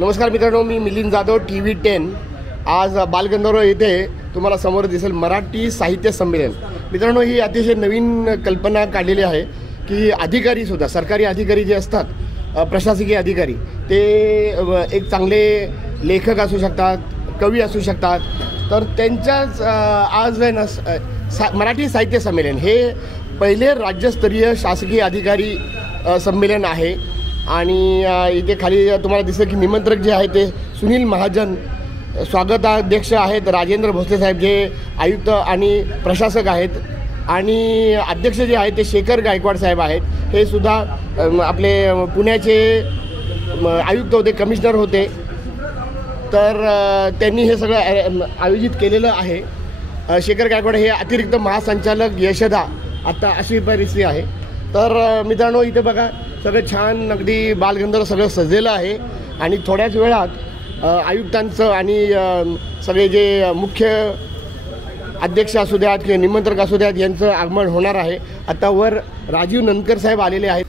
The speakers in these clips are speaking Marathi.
नमस्कार मित्रांनो, मी मिलिंद जाधव, TV10। आज बालगंधर्व येथे तुम्हाला समोर दिसेल मराठी साहित्य संमेलन। मित्रांनो, ही अतिशय नवीन कल्पना काढलेली आहे की अधिकारीसुद्धा, सरकारी अधिकारी जे असतात, प्रशासकीय अधिकारी, ते एक चांगले लेखक असू शकतात, कवी असू शकतात, तर त्यांच्याच आज आहे ना मराठी साहित्य संमेलन हे पहिले राज्यस्तरीय शासकीय अधिकारी संमेलन आहे। आणि इथे खाली तुम्हाला दिसेल की निमंत्रक जे आहे ते सुनील महाजन, स्वागताध्यक्ष आहेत राजेंद्र भोसले साहेब, जे आयुक्त आणि प्रशासक आहेत, आणि अध्यक्ष जे आहेत ते शेखर गायकवाड साहेब आहेत, हे सुद्धा आपले पुण्याचे आयुक्त होते, कमिशनर होते, तर त्यांनी हे सगळं आयोजित केलेलं आहे। शेखर गायकवाड हे अतिरिक्त महासंचालक यशदा, आता अशी परिस्थिती आहे। तर मित्रांनो, इथे बघा सगळं छान अगदी बालगंधर्व सगळं सजलेलं आहे, आणि थोड्याच वेळात आयुक्तांचं आणि सगळे जे मुख्य अध्यक्ष असू द्यात किंवा निमंत्रक असू द्यात यांचं आगमन होणार आहे। आता वर राजीव नंदकर साहेब आलेले आहेत।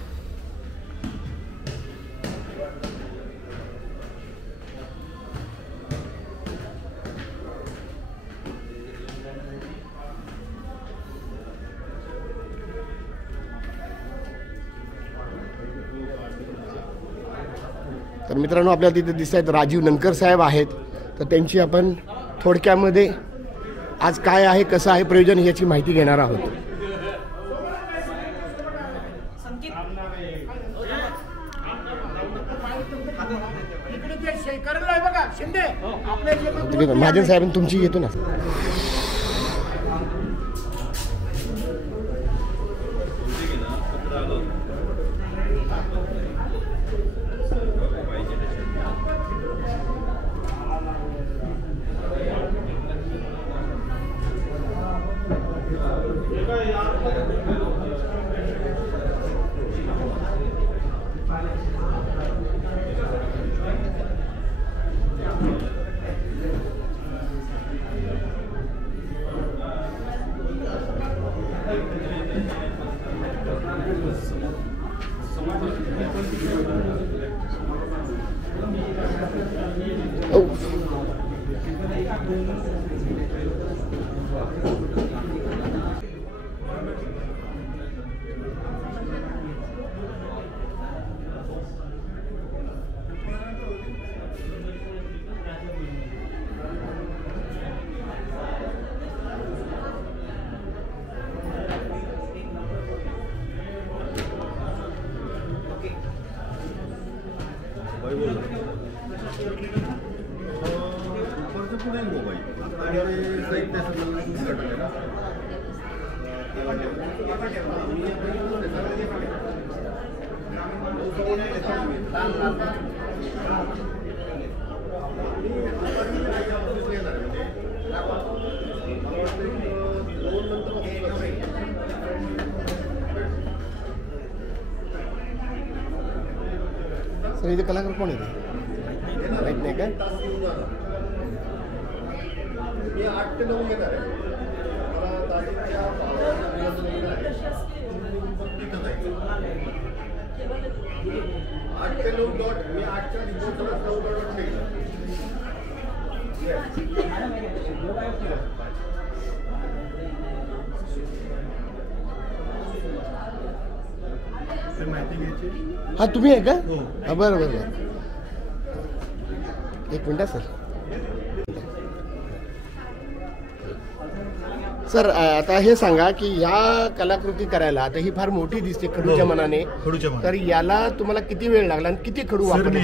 तर मित्रांनो, आपल्याला तिथे दिसत आहेत राजीव नंदकर साहेब आहेत, तर त्यांची आपण थोडक्यामध्ये आज काय आहे, कसं आहे प्रयोजन याची माहिती घेणार आहोत। महाजन साहेब तुमची येतो ना। सर, इथे कलाकार कोण आहे माहित नाही का? 8 ते 9 येणार आहे। हा, तुम्ही आहे का? बरं बरं बरं, एक मिनट सर। सर, आता हे सांगा की ह्या कलाकृती करायला आता ही फार मोठी दिसते खडूच्या मनाने, तर याला तुम्हाला किती वेळ लागला आणि किती खडू वापरले?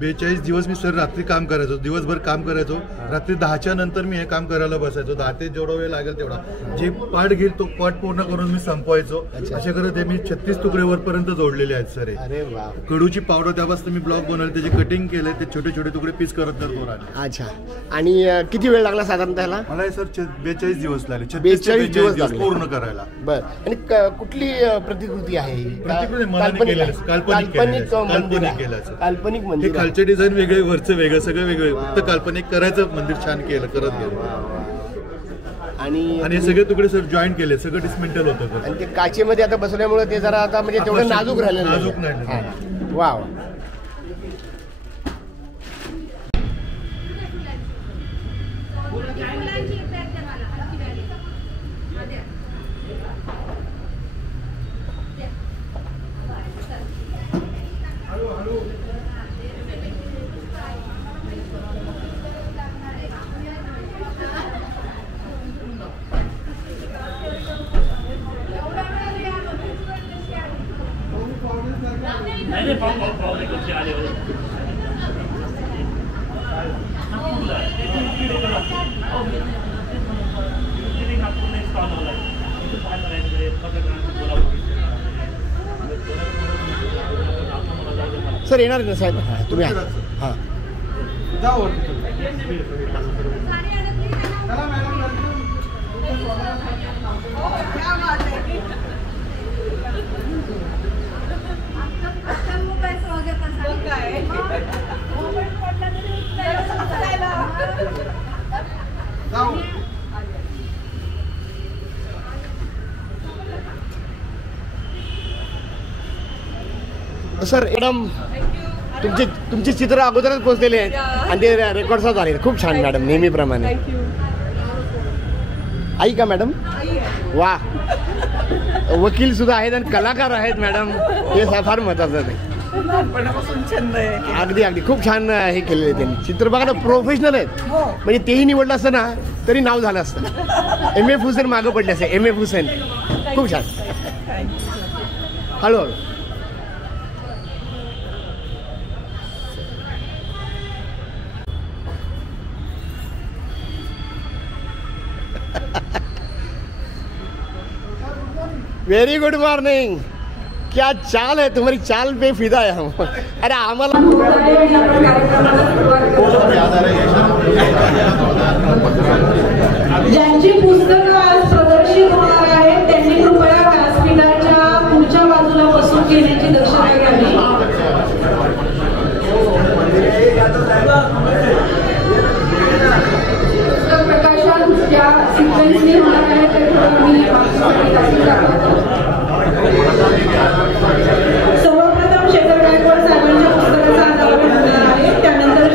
42 दिवस मी सर रात्री काम करायचो, दिवसभर काम करायचो, रात्री 10च्या नंतर मी हे काम करायला बसायचो। 10 ते जेवढा वेळ लागेल तेवढा, जे पाठ घेईल तो पाठ पूर्ण करून मी संपवायचो। अशा करत हे मी 36 तुकडे वरपर्यंत जोडलेले आहेत सर। अरे वा, खडूची पावडर त्यापासून मी ब्लॉक बनवले, त्याची कटिंग केले, ते छोटे छोटे तुकडे पीस करत करतो। अच्छा, आणि किती वेळ लागला साधारणतः याला? मला हे सर 42 दिवस लागले, 42 दिवस पूर्ण करायला। बर, आणि कुठली प्रतिकृती आहे ही? काल्पनिक मंदिर, खालचे डिझाईन वेगळे, वरचं वेगळं, सगळं वेगळं, फक्त काल्पनिक करायचं मंदिर छान केलं, करत गेलं। आणि हे सगळे तुकडे सर जॉईन केले, सगळं डिस्मेंटल होतं, आणि ते काचेमध्ये आता बसल्यामुळे ते जरा आता म्हणजे तेवढं नाजूक राहिलं, नाजूक नाही। वाव, सर येणार ना साहेब तुम्ही हां सर मॅडम तुमचे चित्र अगोदरच पोहोचलेले आहेत आणि ते रेकॉर्डचा झाले खूप छान मॅडम नेहमीप्रमाणे आई का मॅडम वा वकील सुद्धा आहेत आणि कलाकार आहेत मॅडम हे फार महत्वाचं आहे अगदी अगदी खूप छान हे केलेलं आहे त्यांनी चित्र बघा ना प्रोफेशनल आहेत म्हणजे तेही निवडलं असतं ना तरी नाव झालं असतं MF हुसेन मागं पडले असते MF हुसेन खूप छान हळूहळू वेरी गुड मॉर्निंग क्या चाल है तुम्हारी चाल पे फिदा है हम अरे आम्हाला ज्यांची पुस्तकं आज प्रदर्शित होणार आहेत त्यांनी कृपया व्यासपीठाच्या पुढच्या बाजूला बसून घेण्याची दक्षता घ्यावी पुस्तक प्रकाशन ज्या सिक्वेन्सनी होणार आहे ते मी सर्वप्रथम शेखर गायकवाड साहेबांच्या पुस्तकाचा अनावरण होणार आहे त्यानंतर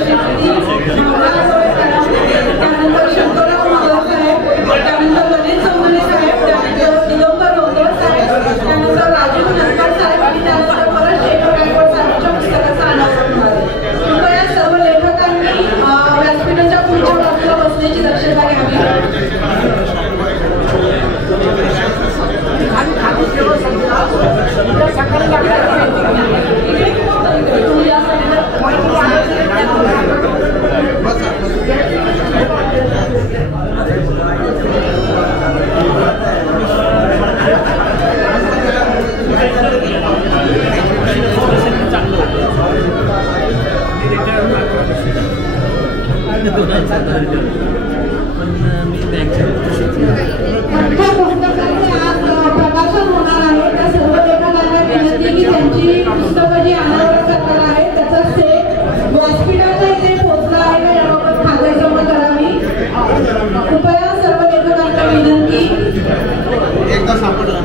त्यानंतर शंकरराव माधव साहेब त्यानंतर गणेश चौधरी साहेब त्यानंतर दिगंबर रोहकर साहेब त्यानंतर राजीव नंदकर साहेब आणि त्यानंतर परत शेखर गायकवाड साहेबांच्या पुस्तकाचा अनावरण होणार आहे कृपया सर्व लेखकांनी व्यासपीठाच्या पुढच्या बाजूला बसण्याची दक्षता घ्यावी प्रकाशन होणार आहे त्या सर्व लेखकांना विनंती की त्यांची पुस्तकं जी अनावरण करणार आहे त्याचा सेट व्यासपीठाच्या इथे पोहोचला आहे का याबाबत खातरजमा करावी कृपया सर्व लेखकांना विनंती एकदा सापडला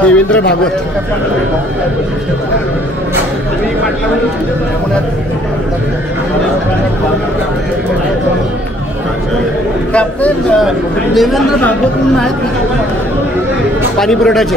देवेंद्र भागवत देवेंद्र भागवत म्हणून आहेत पाणी पुरवठ्याचे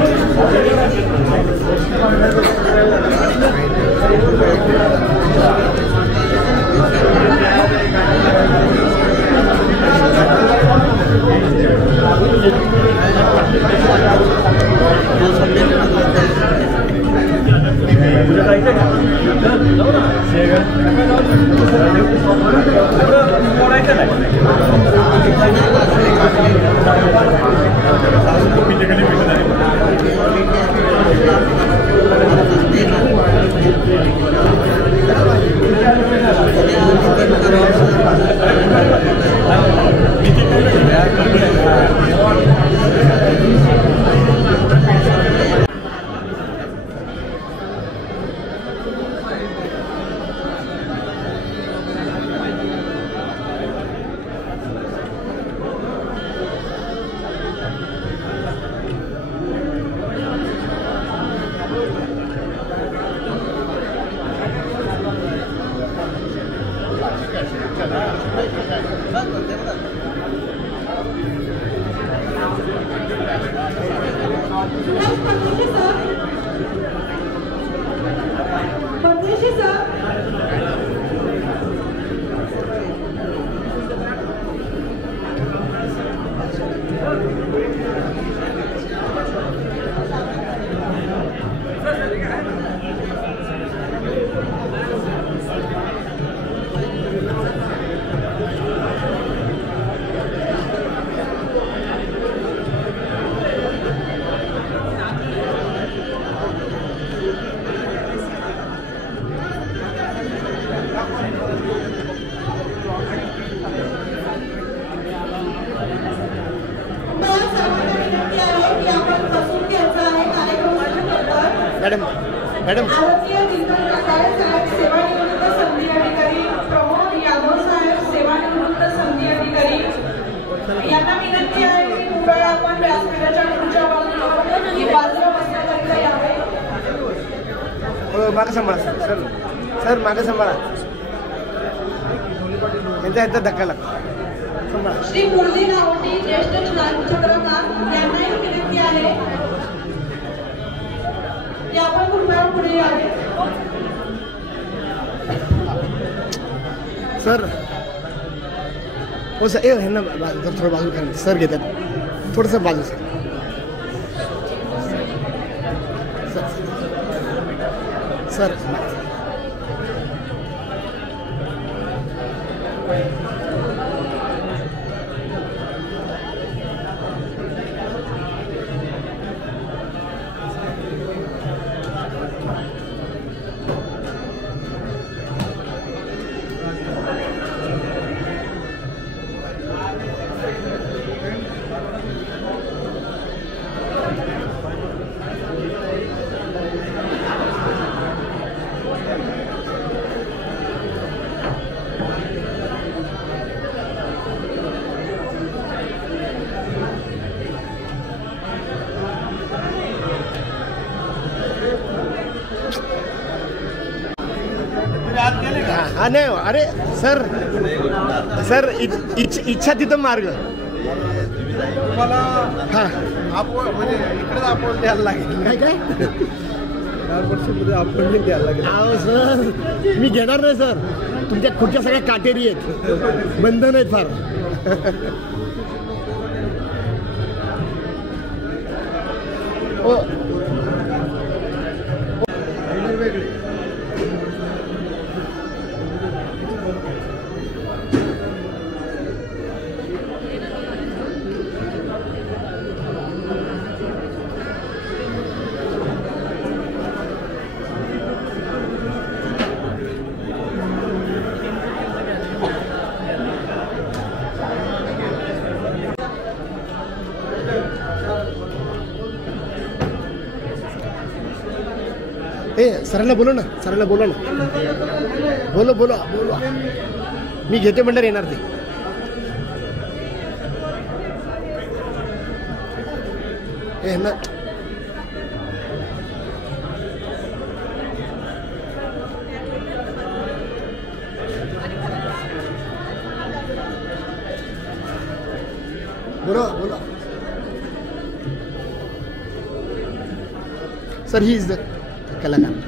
मॅडम मॅडम आरोग्य दिनकर साहेब सेवानिवृत्त संधी अधिकारी, प्रमोद यादव साहेब सेवानिवृत्त संधी अधिकारी यांना विनंती आहे की कृपया आपण व्यासपीठाच्या पुढच्या बाजूला बसण्याकरिता यावे. मागं सांभाळा सर सर मागं सांभाळा यांचा ह्याचा धक्का लागतो. श्री मुरली रावटी ज्येष्ठ चित्रकार यांनाही विनंती आहे की आपण कृपया पुढे यावे. सर हो सर ह्यांना थोडं बाजू करा सर घेतात थोडंसं बाजू सर सर हा नाही अरे सर सर इच्छा तिथं मार्ग तुम्हाला हा आपण म्हणजे इकडेच आपण द्यायला लागेल. काय काय 4 वर्षामध्ये आपण द्यायला लागेल. अहो सर मी घेणार नाही सर तुमच्या खुर्च्या सगळ्या काटेरी आहेत बंधन आहेत फार. हो सरांना बोलो ना सरांना बोला ना बोलो बोलो बोलो मी घेते म्हणणार येणार ते. ना बोलो बोलो सर ही इज द कलाकार.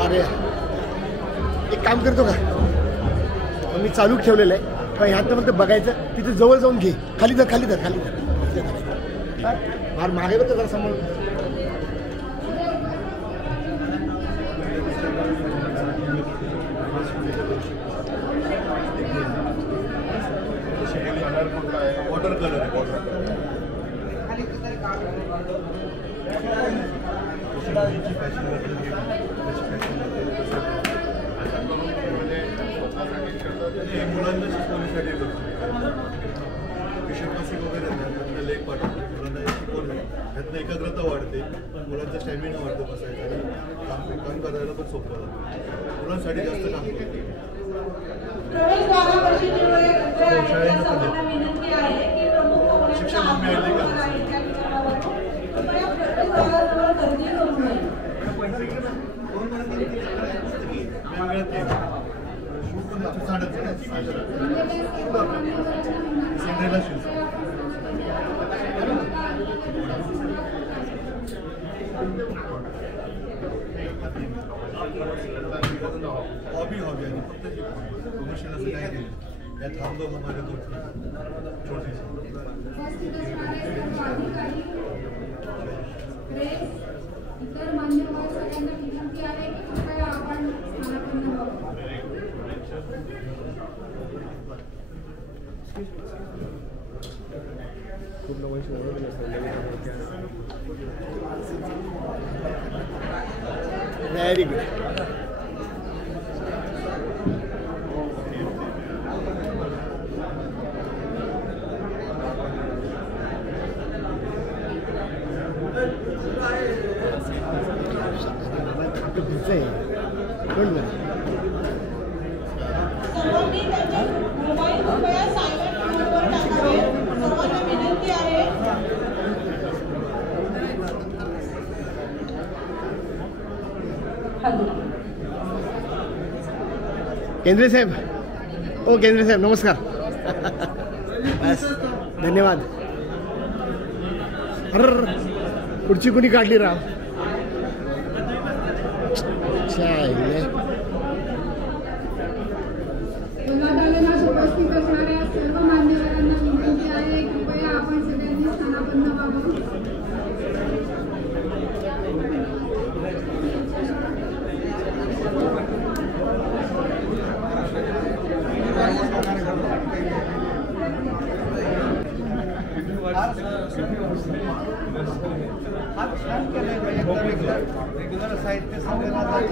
अरे एक काम करतो का मी चालू ठेवलेलं आहे पण ह्यात फक्त बघायचं तिथे जवळ जाऊन घे खाली धर खाली धर खाली धर फार मागे बघ जरा समोर. वॉटर कलर मुलांना शिकवण्यासाठी वगैरे त्यांना लेख पाठवतो मुलांना शिकवलं त्यातनं एकाग्रता वाढते मुलांचा स्टॅमिना वाढतो बसायचा आणि काम करायला पण सोपं जातं मुलांसाठी जास्त काम करतो. प्रवेशद्वारापाशी जे उभे आहेत त्या सर्वांना विनंती आहे की प्रमुख पाहुण्यांचा आगमन आहे त्या ठिकाणावर कृपया प्रवेशद्वाराजवळ गर्दी करू नये. हॉबी आणि फक्त प्रमोशन असं काय केलं यात हम लोग हमारे तो छोटे इतर मान्यवर सगळ्यांना विनंती आहे की कृपया आपण स्थानापन्न व्हावं. Very good. सर्वांनी त्यांचे मोबाईल कृपया सायलेंट मोडवर टाकावे. सर्वांना विनंती आहे. केंद्रे साहेब, ओ केंद्रे साहेब नमस्कार. बस धन्यवाद. अरे पुढची कुणी काढली राव. दालनात उपस्थित असणाऱ्या सर्व मान्यवरांना विनंती आहे कृपया आपण सगळ्यांनी स्थानापन्न व्हावं. रेग्युलर साहित्य संमेलनाचा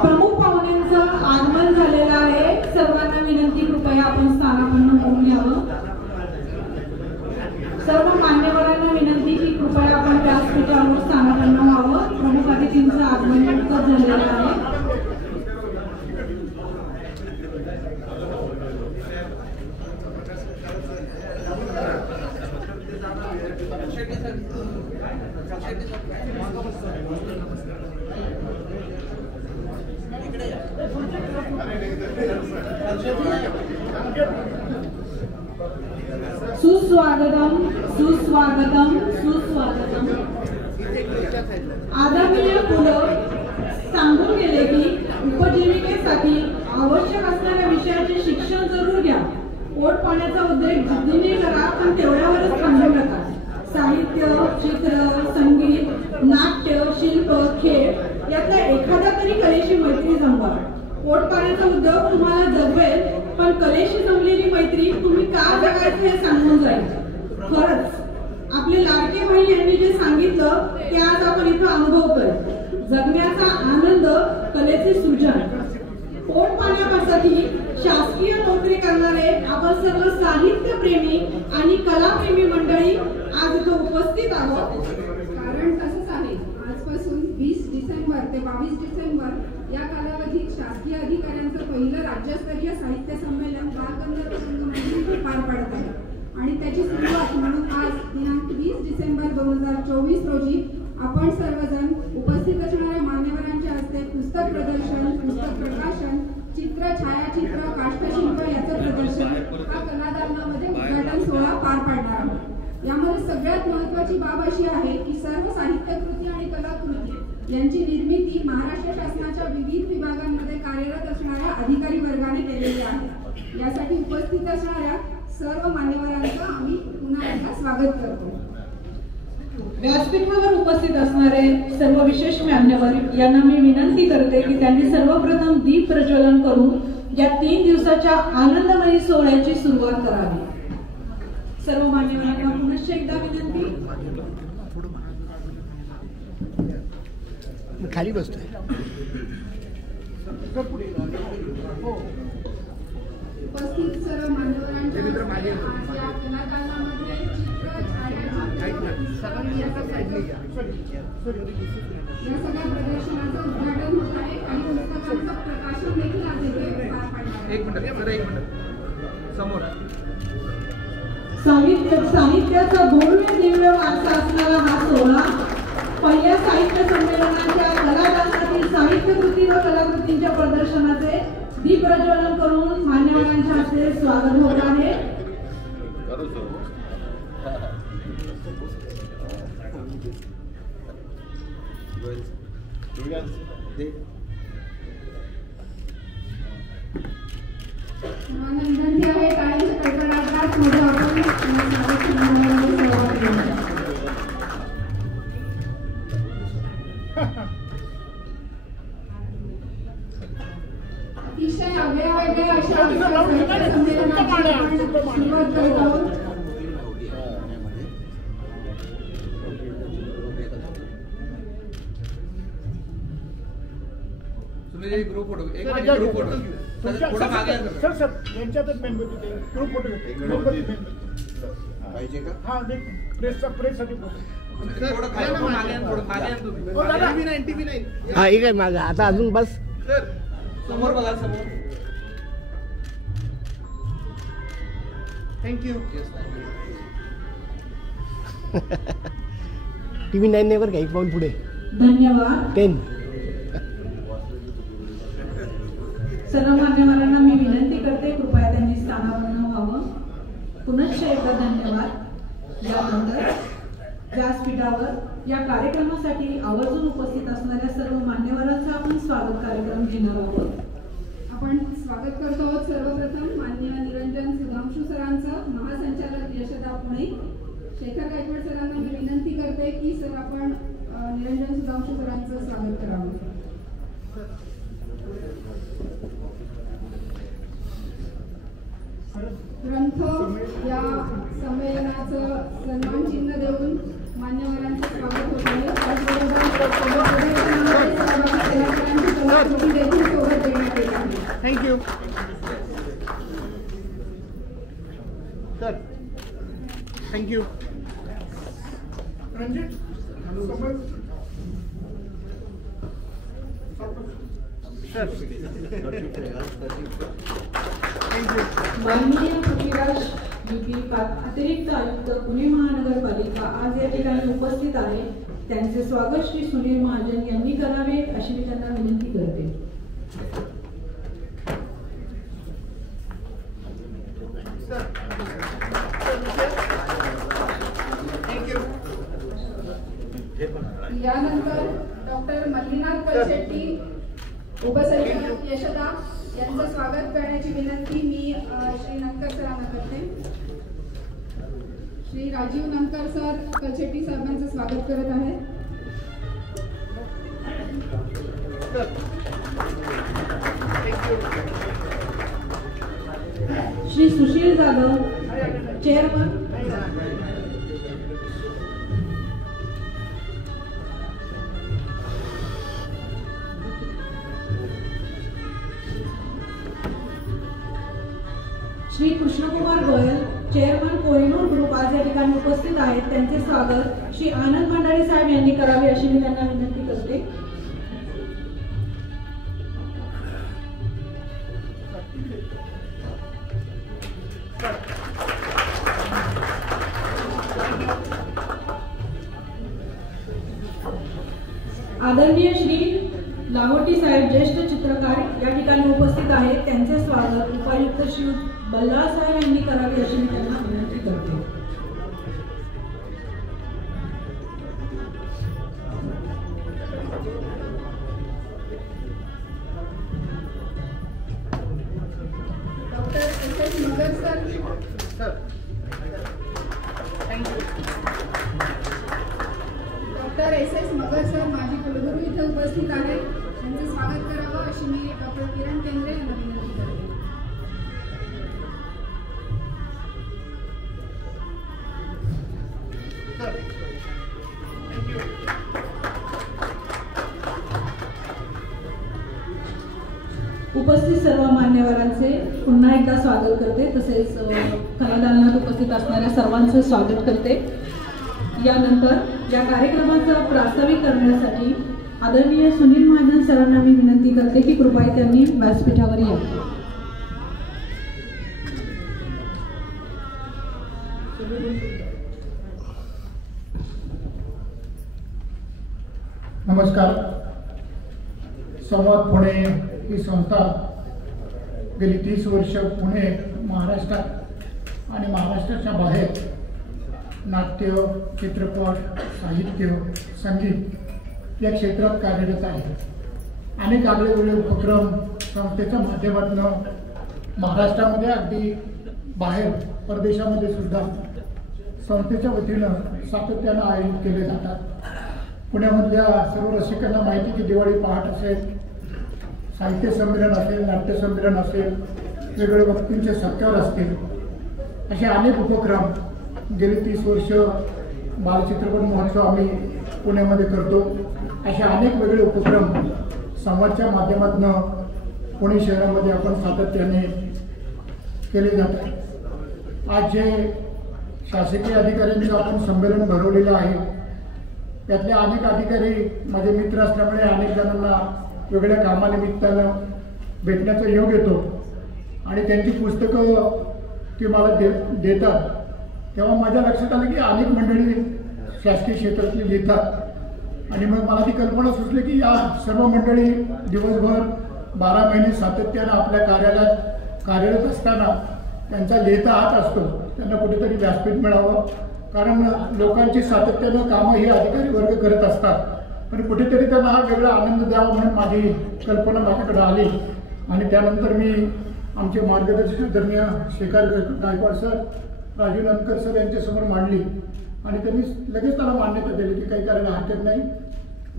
प्रमुख पाहुण्यांचं आगमन झालेलं आहे. सर्वांना विनंती कृपया आपण स्थानापन्न होऊन घ्यावं. सर्व मान्यवरांना विनंती की कृपया आपण व्यासपीठावर स्थानापन्न व्हावं. प्रमुख अतिथींचं आगमन नुकतंच झालेलं आहे. सुस्वागतम सुस्वागतम सुस्वागतम. आदरणीय पुलं सांगून गेले की उपजीविकेसाठी आवश्यक असणाऱ्या विषयाचे शिक्षण जरूर घ्या. पोट पाण्याचा उद्योग जिद्दीने करा, पण तेवढ्यावरच थांबू नका. साहित्य, चित्र, संगीत, नाट्य, शिल्प, खेळ यातल्या एखाद्या तरी कलेशी मैत्री जमवा. पोट पाण्याचा उद्योग तुम्हाला जगवेल, पण कलेशी जमलेली मैत्री तुम्ही का जगायचं हे सांगून जाईल. खरंच आपले लाडके भाई यांनी जे सांगितलं ते आज आपण इथं अनुभवतोय. जगण्याचा आनंद, कलेचे सृजन. पोट पाण्यासाठी शासकीय नोकरी करणारे आपण सर्व साहित्यप्रेमी आणि कलाप्रेमी मंडळी आज इथं उपस्थित आहोत. कारण तसंच आहे. आजपासून 20 डिसेंबर ते 22 डिसेंबर या कालावधीत शासकीय अधिकाऱ्यांचं पहिलं राज्यस्तरीय साहित्य संमेलन बालगंधर्व संगममध्ये पार पडत आहे. आणि त्याची सुरुवात म्हणून आज दिनांक 20 डिसेंबर 2024 रोजी आपण सर्वजण उपस्थित असणाऱ्या मान्यवरांच्या असते पुस्तक प्रदर्शन, पुस्तक प्रकाशन, चित्र, छायाचित्र, काष्ठशिल्प याचं प्रदर्शन हा कलादालनामध्ये उद्घाटन सोहळा पार पाडणार आहोत। यामध्ये सगळ्यात महत्त्वाची बाब अशी आहे की सर्व साहित्यकृती आणि कलाकृती यांची निर्मिती महाराष्ट्र शासनाच्या विविध विभागांमध्ये कार्यरत असणाऱ्या अधिकारी वर्गाने केलेली आहे। यासाठी उपस्थित असणाऱ्या सर्व मान्यवरांचं आम्ही पुन्हा एकदा स्वागत करतो। व्यासपीठावर उपस्थित असणारे सर्व विशेष मान्यवर यांना मी विनंती करते की त्यांनी सर्वप्रथम दीप प्रज्वलन करून या 3 दिवसाच्या आनंदमयी सोहळ्याची सुरुवात करावी। सर्व मान्यवरांना पुनश्च एकदा विनंती। खाली बसतोय। उपस्थित सर्व मान्यवरांच्या या कलादालनामध्ये चित्र, छायाचित्र या सगळ्या प्रदर्शनाचं उद्घाटन होत आहे आणि पुस्तकांचं प्रकाशन देखील आज इथे पार पडणार आहे। साहित्याचा भव्य दिव्य वारसा असणारा हा सोहळा पहिल्या साहित्य संमेलनाच्या कलादालनातील साहित्यकृती व कलाकृतींच्या प्रदर्शनाचे दीप प्रज्वलन करून मान्यवरांच्या हस्ते स्वागत होत आहे। विनंती आहे टाळ्यांच्या कडकडाटात मध्ये आपण स्वागत समारंभामध्ये सहभागी होऊया। अतिशय आगळ्या अशा साहित्य संमेलनाची आपण सुरुवात करत आहोत। ग्रुप फोटो ग्रुप फोटो थोडा मागे सर सर यांच्यातच मेंबर होते ग्रुप फोटो पाहिजे का? हा प्रेसचा प्रेससाठी थोडं मागे तुम्ही टीव्ही नाही हा ठीक आहे माझा आता अजून बस सर समोर बघा समोर। थँक्यू। TV 9 नेवर का एक पाऊल पुढे। धन्यवाद। 10 सर्व मान्यवरांना मी विनंती करते कृपया त्यांनी स्थानापन्न व्हावं। पुनश्च एकदा धन्यवाद। यानंतर व्यासपीठावर या कार्यक्रमासाठी आवर्जून उपस्थित असणाऱ्या सर्व मान्यवरांचा आपण स्वागत कार्यक्रम घेणार आहोत। आपण स्वागत करतो आहोत सर्वप्रथम माननीय निरंजन सुधांशू सरांचं, महासंचालक यशदा पुणे। शेखर गायकवाड सरांना मी विनंती करते की सर आपण निरंजन सुधांशू सरांचं स्वागत करावं। ग्रंथ या संमेलनाचं सन्मान चिन्ह देऊन मान्यवरांचं स्वागत होत आहे। त्याचबरोबर देखील सोबत देण्यात येत आहे। Thank you sir. थँक्यू माननीय पृथ्वीराज युपी अतिरिक्त आयुक्त पुणे महानगरपालिका आज या ठिकाणी उपस्थित आहे। त्यांचे स्वागत श्री सुनील महाजन यांनी करावे अशी मी त्यांना विनंती करते। यानंतर डॉक्टर मल्लीनाथ कलशेट्टी, उपसंचालक यशदा यांचं स्वागत करण्याची विनंती मी श्री नंकर सरांना करते। श्री राजीव नंकर सर कलशेट्टी साहेबांचं स्वागत करत आहेत। Shri Sushil Jadhav chairman, Shri Krishnakumar Goyal chairman Kohinoor group आज या ठिकाणी उपस्थित आहेत। त्यांचे स्वागत श्री आनंद भंडारी साहेब यांनी करावे अशी मी त्यांना विनंती करते। आदरणीय श्री लाहोटी साहेब ज्येष्ठ चित्रकार या ठिकाणी उपस्थित आहेत. त्यांचे स्वागत उपायुक्त श्री बल्लाळ साहेब यांनी करावे अशी मी त्यांना विनंती करते. डॉक्टर एस मगर सर, डॉक्टर एस मगर सर माजी कुलगुरू इथे उपस्थित आहेत. त्यांचे स्वागत करावं अशी मी डॉक्टर किरण केंद्रे यांना विनंती करते. उपस्थित सर्व मान्यवरांचे पुन्हा एकदा स्वागत करते. तसेच कलादालनात उपस्थित असणाऱ्या सर्वांचे स्वागत करते. यानंतर या कार्यक्रमाचा प्रास्ताविक करण्यासाठी आदरणीय सुनील महाजन सरांना मी विनंती करते की कृपया त्यांनी व्यासपीठावर यावे. नमस्कार. संवाद पुणे ही संस्था गेली 30 वर्ष पुणे, महाराष्ट्रात आणि महाराष्ट्राच्या बाहेर नाट्य, चित्रपट, साहित्य, संगीत या क्षेत्रात कार्यरत आहे. अनेक आगळेवेगळे उपक्रम संस्थेच्या माध्यमातून महाराष्ट्रामध्ये अगदी बाहेर परदेशामध्ये सुद्धा संस्थेच्या वतीनं सातत्यानं आयोजित केले जातात. पुण्यामधल्या सर्व रसिकांना माहिती की दिवाळी पहाट असेल, साहित्य संमेलन असेल, नाट्य संमेलन असेल, वेगवेगळे व्यक्तींचे सत्कार असतील, असे अनेक उपक्रम गेली 30 वर्ष बालचित्रपट महोत्सव आम्ही पुण्यामध्ये करतो. असे अनेक वेगळे उपक्रम संवादच्या माध्यमातून पुणे शहरामध्ये आपण सातत्याने केले जातात. आज जे शासकीय अधिकाऱ्यांचं आपण संमेलन भरवलेलं आहे त्यातले अनेक अधिकारी माझे मित्र असल्यामुळे अनेक जणांना वेगळ्या कामानिमित्तानं भेटण्याचा योग येतो आणि त्यांची पुस्तकं ती मला देतात. तेव्हा माझ्या लक्षात आलं की अनेक मंडळी शासकीय क्षेत्रातली लिहितात आणि मग मला ती कल्पना सुचली की या सर्व मंडळी दिवसभर 12 महिने सातत्यानं आपल्या कार्यालयात कार्यरत असताना त्यांचा लिहिता हात असतो. त्यांना कुठेतरी व्यासपीठ मिळावं, कारण लोकांची सातत्यानं कामं हे अधिकारी वर्ग करत असतात, पण कुठेतरी त्यांना हा वेगळा आनंद द्यावा म्हणून माझी कल्पना माझ्याकडे आली. आणि त्यानंतर मी आमचे मार्गदर्शक आदरणीय शेखर गायकवाड सर, राजू नंदकर सर यांच्यासमोर मांडली आणि त्यांनी लगेच त्याला मान्यता दिली की काही करायला हरकत नाही.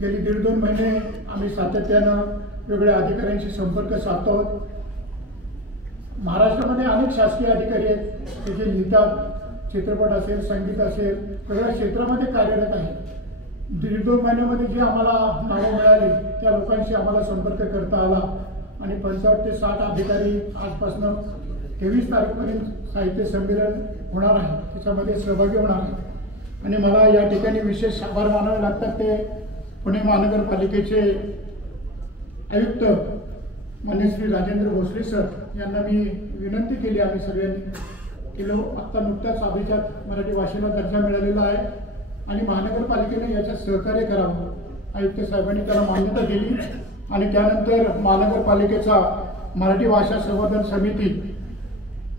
गेली 1.5-2 महिने आम्ही सातत्यानं वेगळ्या अधिकाऱ्यांशी संपर्क साधतो आहोत. महाराष्ट्रामध्ये अनेक शासकीय अधिकारी आहेत ते जे लिहितात, चित्रपट असेल, संगीत असेल, वेगळ्या क्षेत्रामध्ये कार्यरत आहेत. 1.5-2 महिन्यामध्ये जी आम्हाला नावं मिळाली त्या लोकांशी आम्हाला संपर्क करता आला आणि 55 ते 60 अधिकारी आजपासून 23 तारखेपर्यंत साहित्य संमेलन होणार आहे, त्याच्यामध्ये सहभागी होणार आहे. आणि मला या ठिकाणी विशेष आभार मानावे लागतात ते पुणे महानगरपालिकेचे आयुक्त माननीय श्री राजेंद्र भोसले सर यांना मी विनंती केली आम्ही सगळ्यांनी की आत्ता नुकताच अभिजात मराठी भाषेला दर्जा मिळालेला आहे आणि महानगरपालिकेने याच्यात सहकार्य करावं. आयुक्त साहेबांनी त्याला मान्यता दिली आणि त्यानंतर महानगरपालिकेचा मराठी भाषा संवर्धन समिती,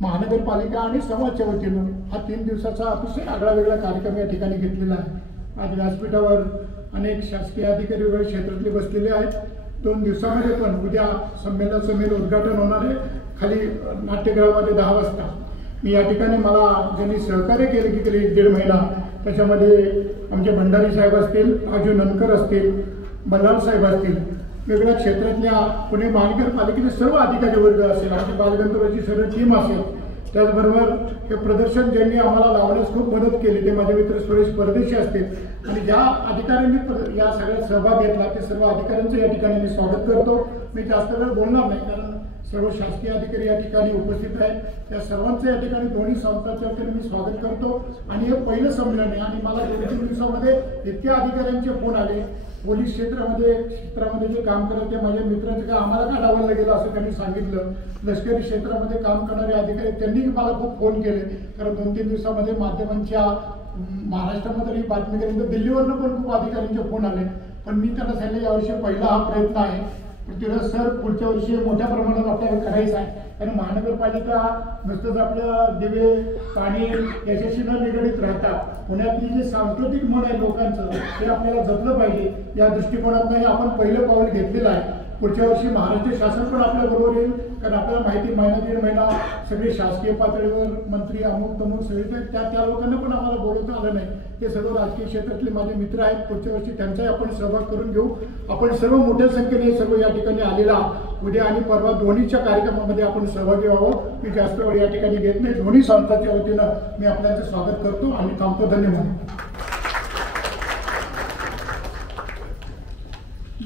महानगरपालिका आणि समाजच्या वतीनं हा 3 दिवसाचा अतिशय आगळा वेगळा कार्यक्रम या ठिकाणी घेतलेला आहे. आज व्यासपीठावर अनेक शासकीय अधिकारी वेगवेगळ्या क्षेत्रातले बसलेले आहेत. 2 दिवसामध्ये पण उद्या संमेलनाचं मेन उद्घाटन होणार आहे खाली नाट्यगृहामध्ये 10 वाजता. मी या ठिकाणी मला ज्यांनी सहकार्य केले की गेले 1.5 महिना, त्याच्यामध्ये आमचे भंडारी साहेब असतील, राजू नंदकर असतील, बल्लाळ साहेब असतील, वेगवेगळ्या क्षेत्रातल्या पुणे महानगरपालिकेचे सर्व अधिकारी वर्ग असेल, आमची बालगंधर्वाची सर्व टीम असेल, त्याचबरोबर हे प्रदर्शन ज्यांनी आम्हाला लावण्यास खूप मदत केली ते माझे मित्र सुरेश परदेशी असतील आणि ज्या अधिकाऱ्यांनी या सगळ्यात सहभाग घेतला ते सर्व अधिकाऱ्यांचं या ठिकाणी मी स्वागत करतो. मी जास्त वेळ बोलणार नाही कारण सर्व शासकीय अधिकारी या ठिकाणी उपस्थित आहेत. त्या सर्वांचं या ठिकाणी दोन्ही संस्थांच्या वतीने मी स्वागत करतो. आणि हे पहिलं संमेलन आहे आणि मला 2-3 दिवसामध्ये इतक्या अधिकाऱ्यांचे फोन आले. पोलीस क्षेत्रामध्ये जे काम करत ते माझ्या मित्रांचं का आम्हाला का डावललं गेलं असं त्यांनी सांगितलं. लष्करी क्षेत्रामध्ये काम करणारे अधिकारी त्यांनी मला खूप फोन केले, कारण 2-3 दिवसामध्ये माध्यमांच्या महाराष्ट्रामध्ये ही बातमी केल्यानंतर दिल्लीवरनं पण खूप अधिकाऱ्यांचे फोन आले पण मी त्यांना सांगितलं यावर्षी पहिला हा प्रयत्न आहे, पण तिला सर पुढच्या वर्षी मोठ्या प्रमाणात आपल्याला करायचं आहे. कारण महानगरपालिका नुसतंच आपल्या दिवे पाणी याच्याशी न निगडीत राहता पुण्यातली जे सांस्कृतिक मन आहे लोकांचं ते आपल्याला जपलं पाहिजे. या दृष्टिकोनातूनही आपण पहिलं पाऊल घेतलेलं आहे. पुढच्या वर्षी महाराष्ट्र शासन पण आपल्या बरोबर येईल, कारण आपल्याला माहिती महिना दीड महिना सगळे शासकीय पातळीवर मंत्री अमुक तमुक सगळे त्या लोकांना पण आम्हाला बोलवता आलं नाही. ते सर्व राजकीय क्षेत्रातले माझे मित्र आहेत. पुढच्या वर्षी त्यांचाही आपण सहभाग करून घेऊ. आपण सर्व मोठ्या संख्येने सर्व या ठिकाणी आलेला उद्या आणि परवा दोन्हीच्या कार्यक्रमामध्ये आपण सहभागी व्हावं. मी जास्त वेळ या ठिकाणी घेत नाही. दोन्ही संस्थांच्या वतीनं मी आपल्याचं स्वागत करतो आणि थांबतो. धन्यवाद.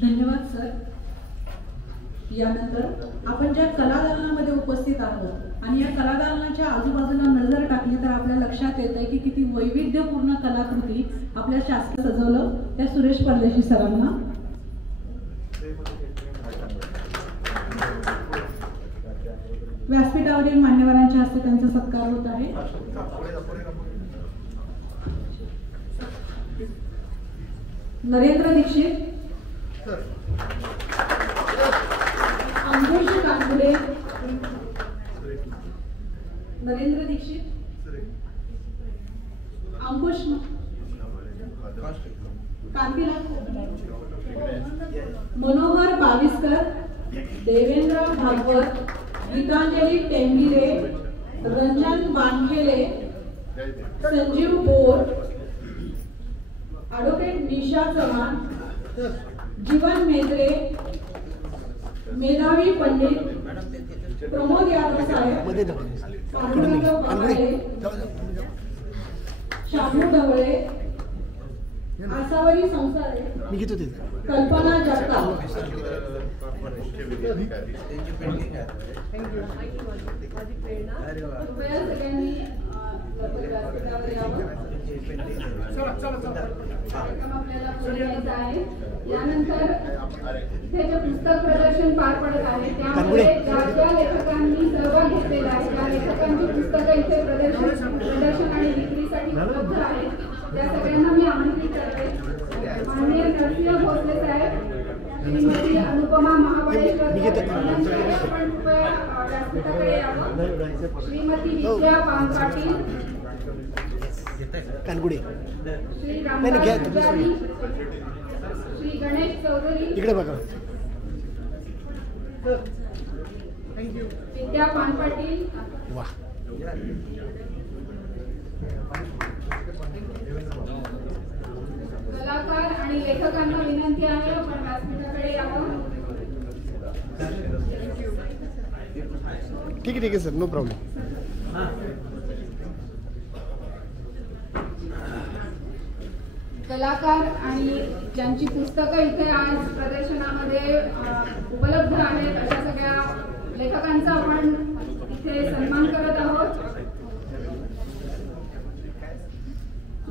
धन्यवाद सर. यानंतर आपण ज्या कलादालनामध्ये उपस्थित आहोत आणि या कलादालनाच्या आजूबाजूला नजर टाकली तर आपल्या लक्षात येत आहे की किती वैविध्यपूर्ण कलाकृती आपल्या शासनाने सजवलं. त्या सुरेश परदेशी सरांना व्यासपीठावरील मान्यवरांच्या हस्ते त्यांचा सत्कार होत आहे. नरेंद्र दीक्षित, अंकुश कानपुरे, नरेंद्र दीक्षित, अंकुश कानपिला, मनोहर बाविस्कर, देवेंद्र भागवत, गीतांजली टेंबिरे, रंजन वानखेले, संजीव बोर, ॲडव्होकेट निशा चव्हाण, जीवन मेत्रे, मेधावी पंडित, प्रमोद यादव साहेब, पांडुरंग पवारे, शामू ढवळे, आसावरी संसारे, कल्पना जगताप. कृपया सगळ्यांनी व्यासपीठावर यावं. आपल्याला पुढे यायचं आहे. यानंतर त्याचे पुस्तक प्रदर्शन पार पडत आहे. त्यामुळे ज्या लेखकांनी सहभाग घेतलेला आहे त्या लेखकांची पुस्तकं इथे प्रदर्शन आणि विक्रीसाठी उपलब्ध आहेत. त्या सगळ्यांना मी आमंत्रित करते. माननीय नरसिंह भोसले साहेब, श्रीमती अनुपमा महाबळेश्वर आपण कृपया व्यासपीठाकडे यावं. श्रीमती विद्या पानपाटील, श्री रामदास पुजारी, श्री गणेश चौधरी, इकडे बघा, विद्या पानपाटील, कलाकार आणि लेखकांना विनंती आहे आपण व्यासपीठाकडे यावं. ठीक आहे सर, नो प्रॉब्लेम. कलाकार आणि ज्यांची पुस्तकं इथे आज प्रदर्शनामध्ये उपलब्ध आहेत अशा सगळ्या लेखकांचा आपण इथे सन्मान करत आहोत.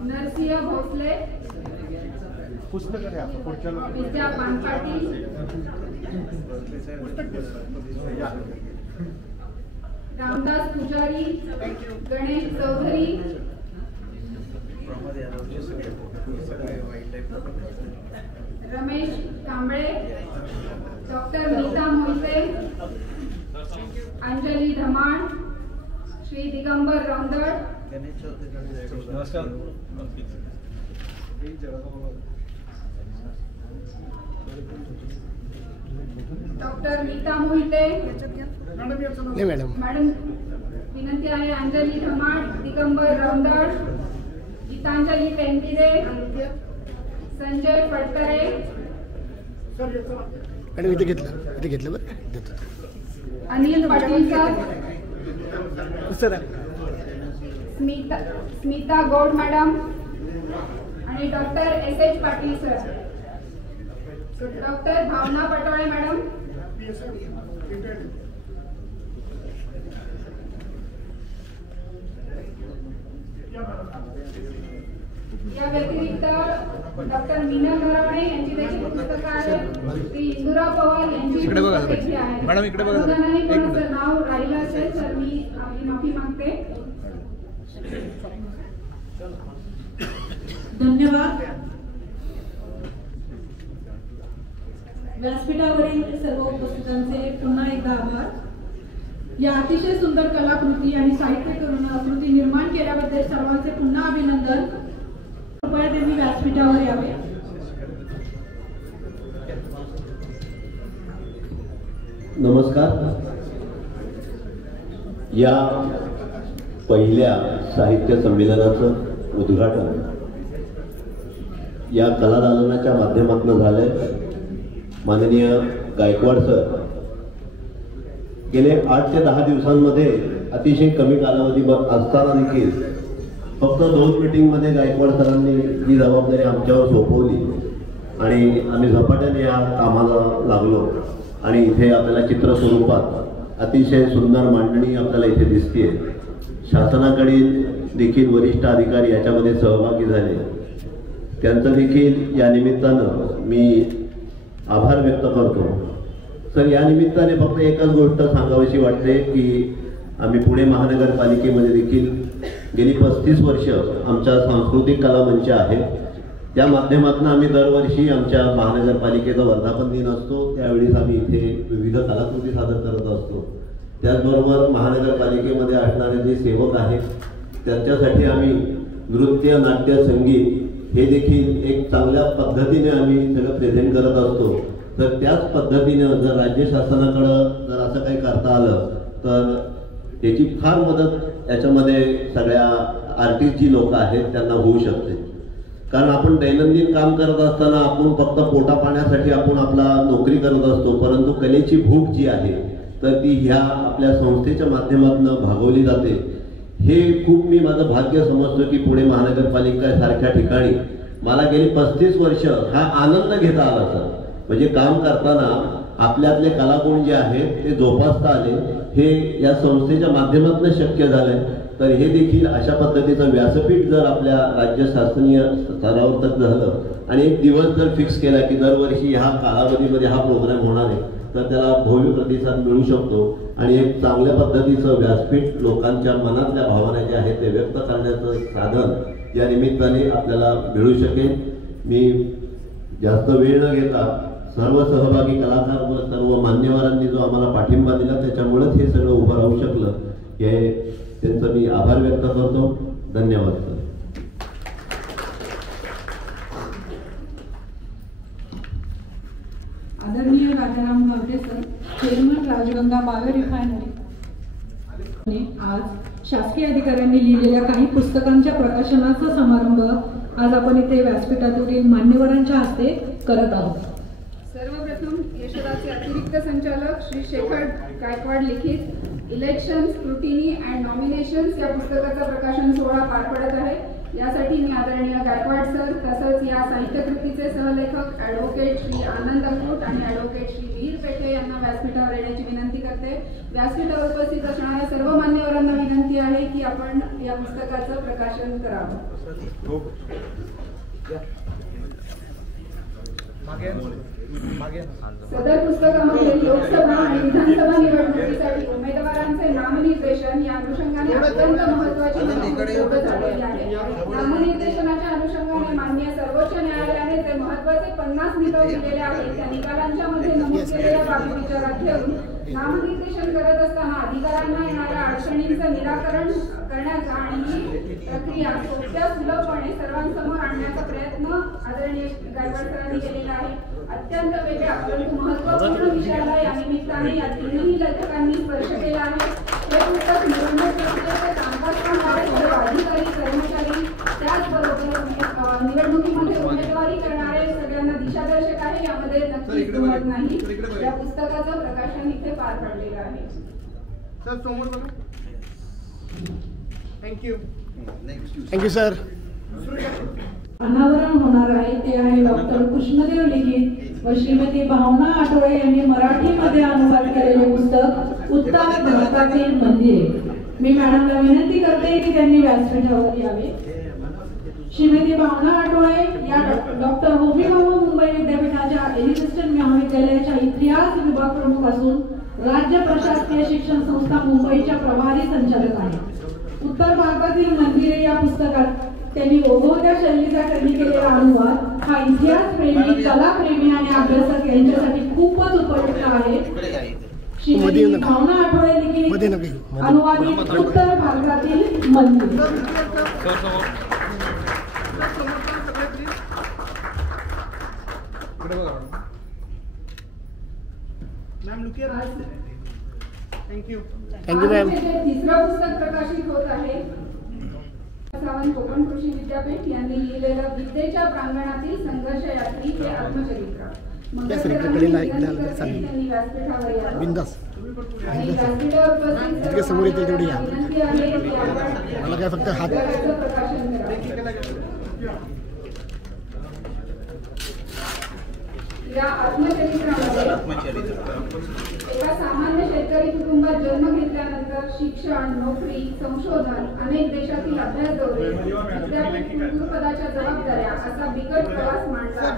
नरसिंह भोसले, विद्या Panpatil, Ramdas Pujari, Ganesh Chaudhari, Ramesh Kamble, doctor Nita Mohite, Anjali Dhaman, Shri Digambar Raundad, doctor Nita Mohite, madam विनंती आहे. अंजली धमाण, दिगंबर रौंदड, गीतांजली टेंबिरे, संजय फडतरे, इथे घेतलं बरं, अनिल पाटील सर, स्मिता गौड मॅडम आणि doctor S.H. Patil sir, doctor Bhavana Patole madam, या व्यतिरिक्त डॉक्टर मीना नरवणे यांची देखील पुस्तकं आहेत. श्री इंदुरा पवार यांची पुस्तके आहेत. मॅडम इकडे बघा, कोणाचं नाव राहिलं असेल तर मी आपली माफी मागते. धन्यवाद. व्यासपीठावरील सर्व उपस्थितांचे पुन्हा एकदा आभार. या अतिशय सुंदर कलाकृती आणि साहित्य करून कृती निर्माण केल्याबद्दल सर्वांचे पुन्हा अभिनंदन. कृपया त्यांनी व्यासपीठावर यावे. नमस्कार. या पहिल्या साहित्य संमेलनाचं उद्घाटन या कलादालनाच्या माध्यमातून झालंय. माननीय गायकवाड सर गेले 8 ते 10 दिवसांमध्ये अतिशय कमी कालावधी असताना देखील फक्त 2 मीटिंगमध्ये गायकवाड सरांनी ही जबाबदारी आमच्यावर सोपवली आणि आम्ही झपाट्याने या कामाला लागलो. आणि इथे आपल्याला चित्र स्वरूपात अतिशय सुंदर मांडणी आपल्याला इथे दिसते. शासनाकडील देखील वरिष्ठ अधिकारी याच्यामध्ये सहभागी झाले. त्यांचं देखील या निमित्तानं मी आभार व्यक्त करतो. तर या निमित्ताने फक्त एकच गोष्ट सांगावीशी वाटते की आम्ही पुणे महानगरपालिकेमध्ये देखील गेली 35 वर्ष आमच्या सांस्कृतिक कला मंच आहे. त्या माध्यमातून आम्ही दरवर्षी आमच्या महानगरपालिकेचा वर्धापन दिन असतो त्यावेळी आम्ही इथे विविध कलाकृती सादर करत असतो. त्याचबरोबर महानगरपालिकेमध्ये असणारे जे सेवक आहेत त्यांच्यासाठी आम्ही नृत्य, नाट्य, संगीत हे देखील एक चांगल्या पद्धतीने आम्ही सगळं प्रेझेंट करत असतो. तर त्याच पद्धतीनं जर राज्य शासनाकडं जर असं काही करता आलं तर त्याची फार मदत याच्यामध्ये सगळ्या आर्टिस्ट जी लोक आहेत त्यांना होऊ शकते. कारण आपण दैनंदिन काम करत असताना आपण फक्त पोटा पाण्यासाठी आपण आपला नोकरी करत असतो, परंतु कलेची भूक जी आहे तर ती ह्या आपल्या संस्थेच्या माध्यमातून भागवली जाते. हे खूप मी माझं भाग्य समजतो की पुणे महानगरपालिका सारख्या ठिकाणी मला गेली 35 वर्ष हा आनंद घेता आला. सर म्हणजे काम करताना आपल्यातले कलागुण जे आहेत ते जोपासता आले. हे या संस्थेच्या माध्यमातून शक्य झालंय. तर हे देखील अशा पद्धतीचं व्यासपीठ जर आपल्या राज्य शासनीय स्तरावर तक झालं आणि एक दिवस जर फिक्स केला की दरवर्षी ह्या कालावधीमध्ये हा प्रोग्राम होणार आहे तर त्याला भव्य प्रतिसाद मिळू शकतो आणि एक चांगल्या पद्धतीचं व्यासपीठ लोकांच्या मनातल्या भावना ज्या आहेत ते व्यक्त करण्याचं साधन या निमित्ताने आपल्याला मिळू शकेल. मी जास्त वेळ न घेता सर्व सहभागी कलाकार व सर्व मान्यवरांनी जो आम्हाला पाठिंबा दिला त्याच्यामुळेच हे सगळं उभं राहू शकलं. हे त्यांचा मी आभार व्यक्त करतो. धन्यवाद सर. आदरणीय Rajaram Gavate sir, chairman Rajganga bio refinery, आज शासकीय अधिकाऱ्यांनी लिहिलेल्या काही पुस्तकांच्या प्रकाशनाचा समारंभ आज आपण इथे व्यासपीठातील मान्यवरांच्या हस्ते करत आहोत. सर्वप्रथम यशोदाचे अतिरिक्त संचालक श्री शेखर गायकवाड लिखित इलेक्शन स्क्रुटिनी अँड नॉमिनेशन्स या पुस्तकाचा प्रकाशन सोहळा पार पडत आहे. यासाठी मी आदरणीय गायकवाड सर तसंच या साहित्यकृतीचे सहलेखक ॲडव्होकेट श्री आनंद अक्रूट आणि ॲडव्होकेट श्री वीर पेठे यांना व्यासपीठावर येण्याची विनंती करते. व्यासपीठावर उपस्थित असणाऱ्या सर्व मान्यवरांना विनंती आहे की आपण या पुस्तकाचं प्रकाशन करावं. सदर पुस्तकामध्ये लोकसभा आणि विधानसभा निवडणुकीसाठी उमेदवारांचे नामनिर्देशन या अनुषंगाने अत्यंत महत्त्वाची माहिती उपलब्ध झालेली आहे. नामनिर्देशनाच्या अनुषंगाने माननीय सर्वोच्च न्यायालयाने जे महत्त्वाचे 50 निकाल दिलेले आहेत त्या निकालांच्या मध्ये नमूद केलेल्या बाबी विचारात घेऊन नामनिर्देशन करत असताना अधिकाऱ्यांना येणाऱ्या अडचणींचं निराकरण करण्याचा आणि ही प्रक्रिया सोप्या सुलभपणे सर्वांसमोर आणण्याचा प्रयत्न आदरणीय गायकवाड सरांनी केलेला आहे. अत्यंत वेगळ्या परंतु महत्त्वपूर्ण विषयाला या निमित्ताने या तिन्ही लेखकांनी स्पर्श केला आहे. हे पुस्तक निवडणूक प्रक्रियेचे कामकाज करणारे सर्व अधिकारी कर्मचारी त्याचबरोबर निवडणुकीमध्ये उमेदवारी करणारे सगळ्यांना दिशादर्शक आहे. यामध्ये नक्कीच गमत नाही. या पुस्तकाचं प्रकाशन इथे पार पडलेलं आहे. सर समोर बघा. थँक्यू. Thank you sir. अनावरण होणार आहे ते आहे डॉक्टर कृष्णदेव लिखित व श्रीमती भावना आठवळे यांनी मराठीमध्ये अनुवाद केलेले पुस्तक उत्तम भारतातील मंदिरे. मी मॅडमला विनंती करते की त्यांनी व्यासपीठावर यावे. श्रीमती भावना आठवळे या डॉक्टर होमी भाभा मुंबई विद्यापीठाच्या एज्युकेशन महाविद्यालयाच्या इतिहास विभाग प्रमुख असून राज्य प्रशासकीय शिक्षण संस्था मुंबईच्या प्रभारी संचालक आहेत. उत्तर भारतातील मंदिरे या पुस्तकात त्यांनी ओघवत्या शैलीचा त्यांनी केलेला अनुवाद हा इतिहास प्रेमी, कलाप्रेमी आणि अभ्यासक यांच्यासाठी खूपच उपयुक्त आहे. श्रीमती भावना आठवडे लिखित अनुवादित उत्तर भारतातील मंदिर. Thank you ma'am. तिसरं पुस्तक प्रकाशित होत आहे. सावंत कोकण कृषी विद्यापीठ यांनी लिहिलेलं विद्येच्या प्रांगणातील संघर्ष यात्री हे आत्मचरित्र. त्यांनी व्यासपीठावर यावं. बिंदास आणि व्यासपीठावर उपस्थित समोर येते तेवढी या. विनंती आहे की आपण मला काय फक्त हात प्रकाशन करावं. या आत्मचरित्रामध्ये एका सामान्य शेतकरी कुटुंबात जन्म घेतल्यानंतर शिक्षण, नोकरी, संशोधन, अनेक देशातील अभ्यास दौरे, विद्यापीठ पदाच्या जबाबदाऱ्या असा बिकट प्रवास मांडला.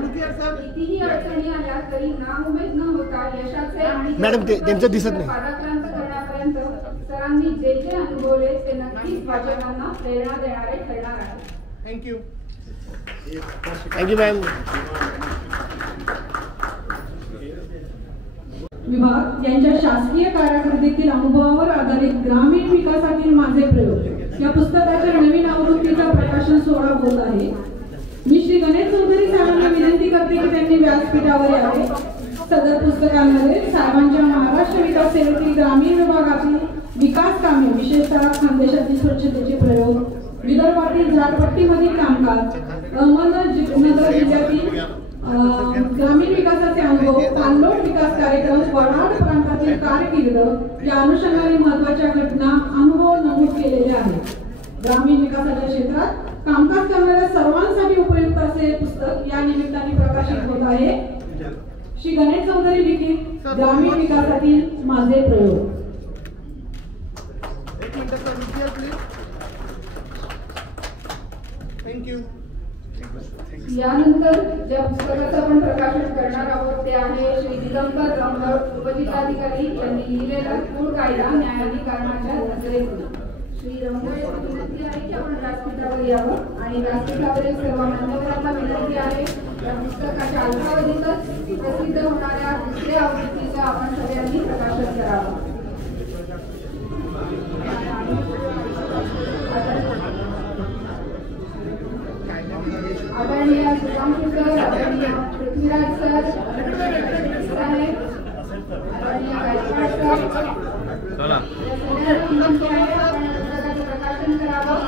कितीही अडचणी आल्या तरी नाउमेद न होता यशाचे आणि मॅडम त्यांचं दिसत नाही. पादाक्रांत करण्यापर्यंत सरांनी जे जे अनुभवले ते नक्कीच वाचकांना प्रेरणा देणारे ठरणार आहे. Thank you ma'am. विभाग यांच्या शासकीय कारकिर्दीतील अनुभवावर आधारित ग्रामीण विकासातील माझे प्रयोग या पुस्तकाच्या नवीन आवृत्तीचा प्रकाशन सोहळा होत आहे. मी श्री गणेश चौधरी साहेबांना विनंती करते की त्यांनी व्यासपीठावर यावे. सदर पुस्तकांमध्ये साहेबांच्या महाराष्ट्र विकास सेवेतील ग्रामीण विभागातील विकास कामे, विशेषतः खानदेशातील स्वच्छतेचे प्रयोग, विदर्भातील झाडपट्टीमधील कामकाज, अहमदनगर जिल्ह्यातील ग्रामीण विकासाचे अनुभव, पाणलोट विकास कार्यक्रम, वडाळ प्रांतातील कारकीर्द या अनुषंगाने महत्त्वाच्या घटना, अनुभव नमूद केलेले आहेत. ग्रामीण विकासाच्या क्षेत्रात कामकाज करणाऱ्या सर्वांसाठी उपयुक्त असे हे पुस्तक या निमित्ताने प्रकाशित होत आहे. श्री गणेश चौधरी लिखित ग्रामीण विकासातील माझे प्रयोग. थँक्यू. यानंतर ज्या पुस्तकाचं आपण प्रकाशित करणार आहोत ते आहे श्री दिगंबर रंगळ उपजिल्हाधिकारी यांनी लिहिलेला कुळ कायदा न्यायाधिकरणाच्या नजरेतून. श्री रंगळ यांची विनंती आहे की आपण व्यासपीठावर यावं आणि व्यासपीठावरील सर्व मान्यवरांना विनंती आहे या पुस्तकाच्या अल्पावधीतच प्रसिद्ध होणाऱ्या दुसऱ्या आवृत्तीचं आपण सगळ्यांनी प्रकाशन करावं. आदरणीय सुधांशु सर, आदरणीय पृथ्वीराज सर, साहेब, आदरणीय गायकवाड सर, प्रकाशन करावं.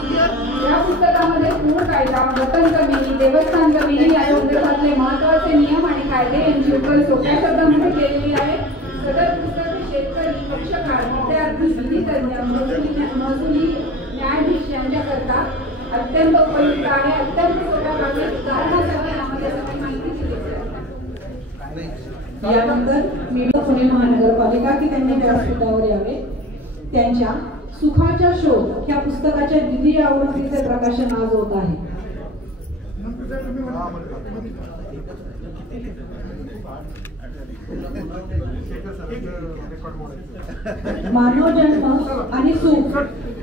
या पुस्तकामध्ये पूर्ण कायदा, वतन कमिटी, देवस्थान कमिटी या संदर्भातले महत्त्वाचे नियम आणि कायदे यांची उकल सोप्या शब्दामध्ये केलेली आहे. सदर पुस्तक शेतकरी, पक्षकार, विद्यार्थी, विधितज्ञ, महसुली न्यायाधीश यांच्याकरता अत्यंत उपयुक्त आहे. अत्यंत सोप्या भाषेत उदाहरणासाठी आम्हाला सगळी माहिती दिली आहे. यानंतर मी पुणे महानगरपालिका की त्यांनी व्यासपीठावर यावे. त्यांच्या सुखाचा शोध या पुस्तकाच्या द्वितीय आवृत्तीचे प्रकाशन आज होत आहे. मानव जन्म आणि सुख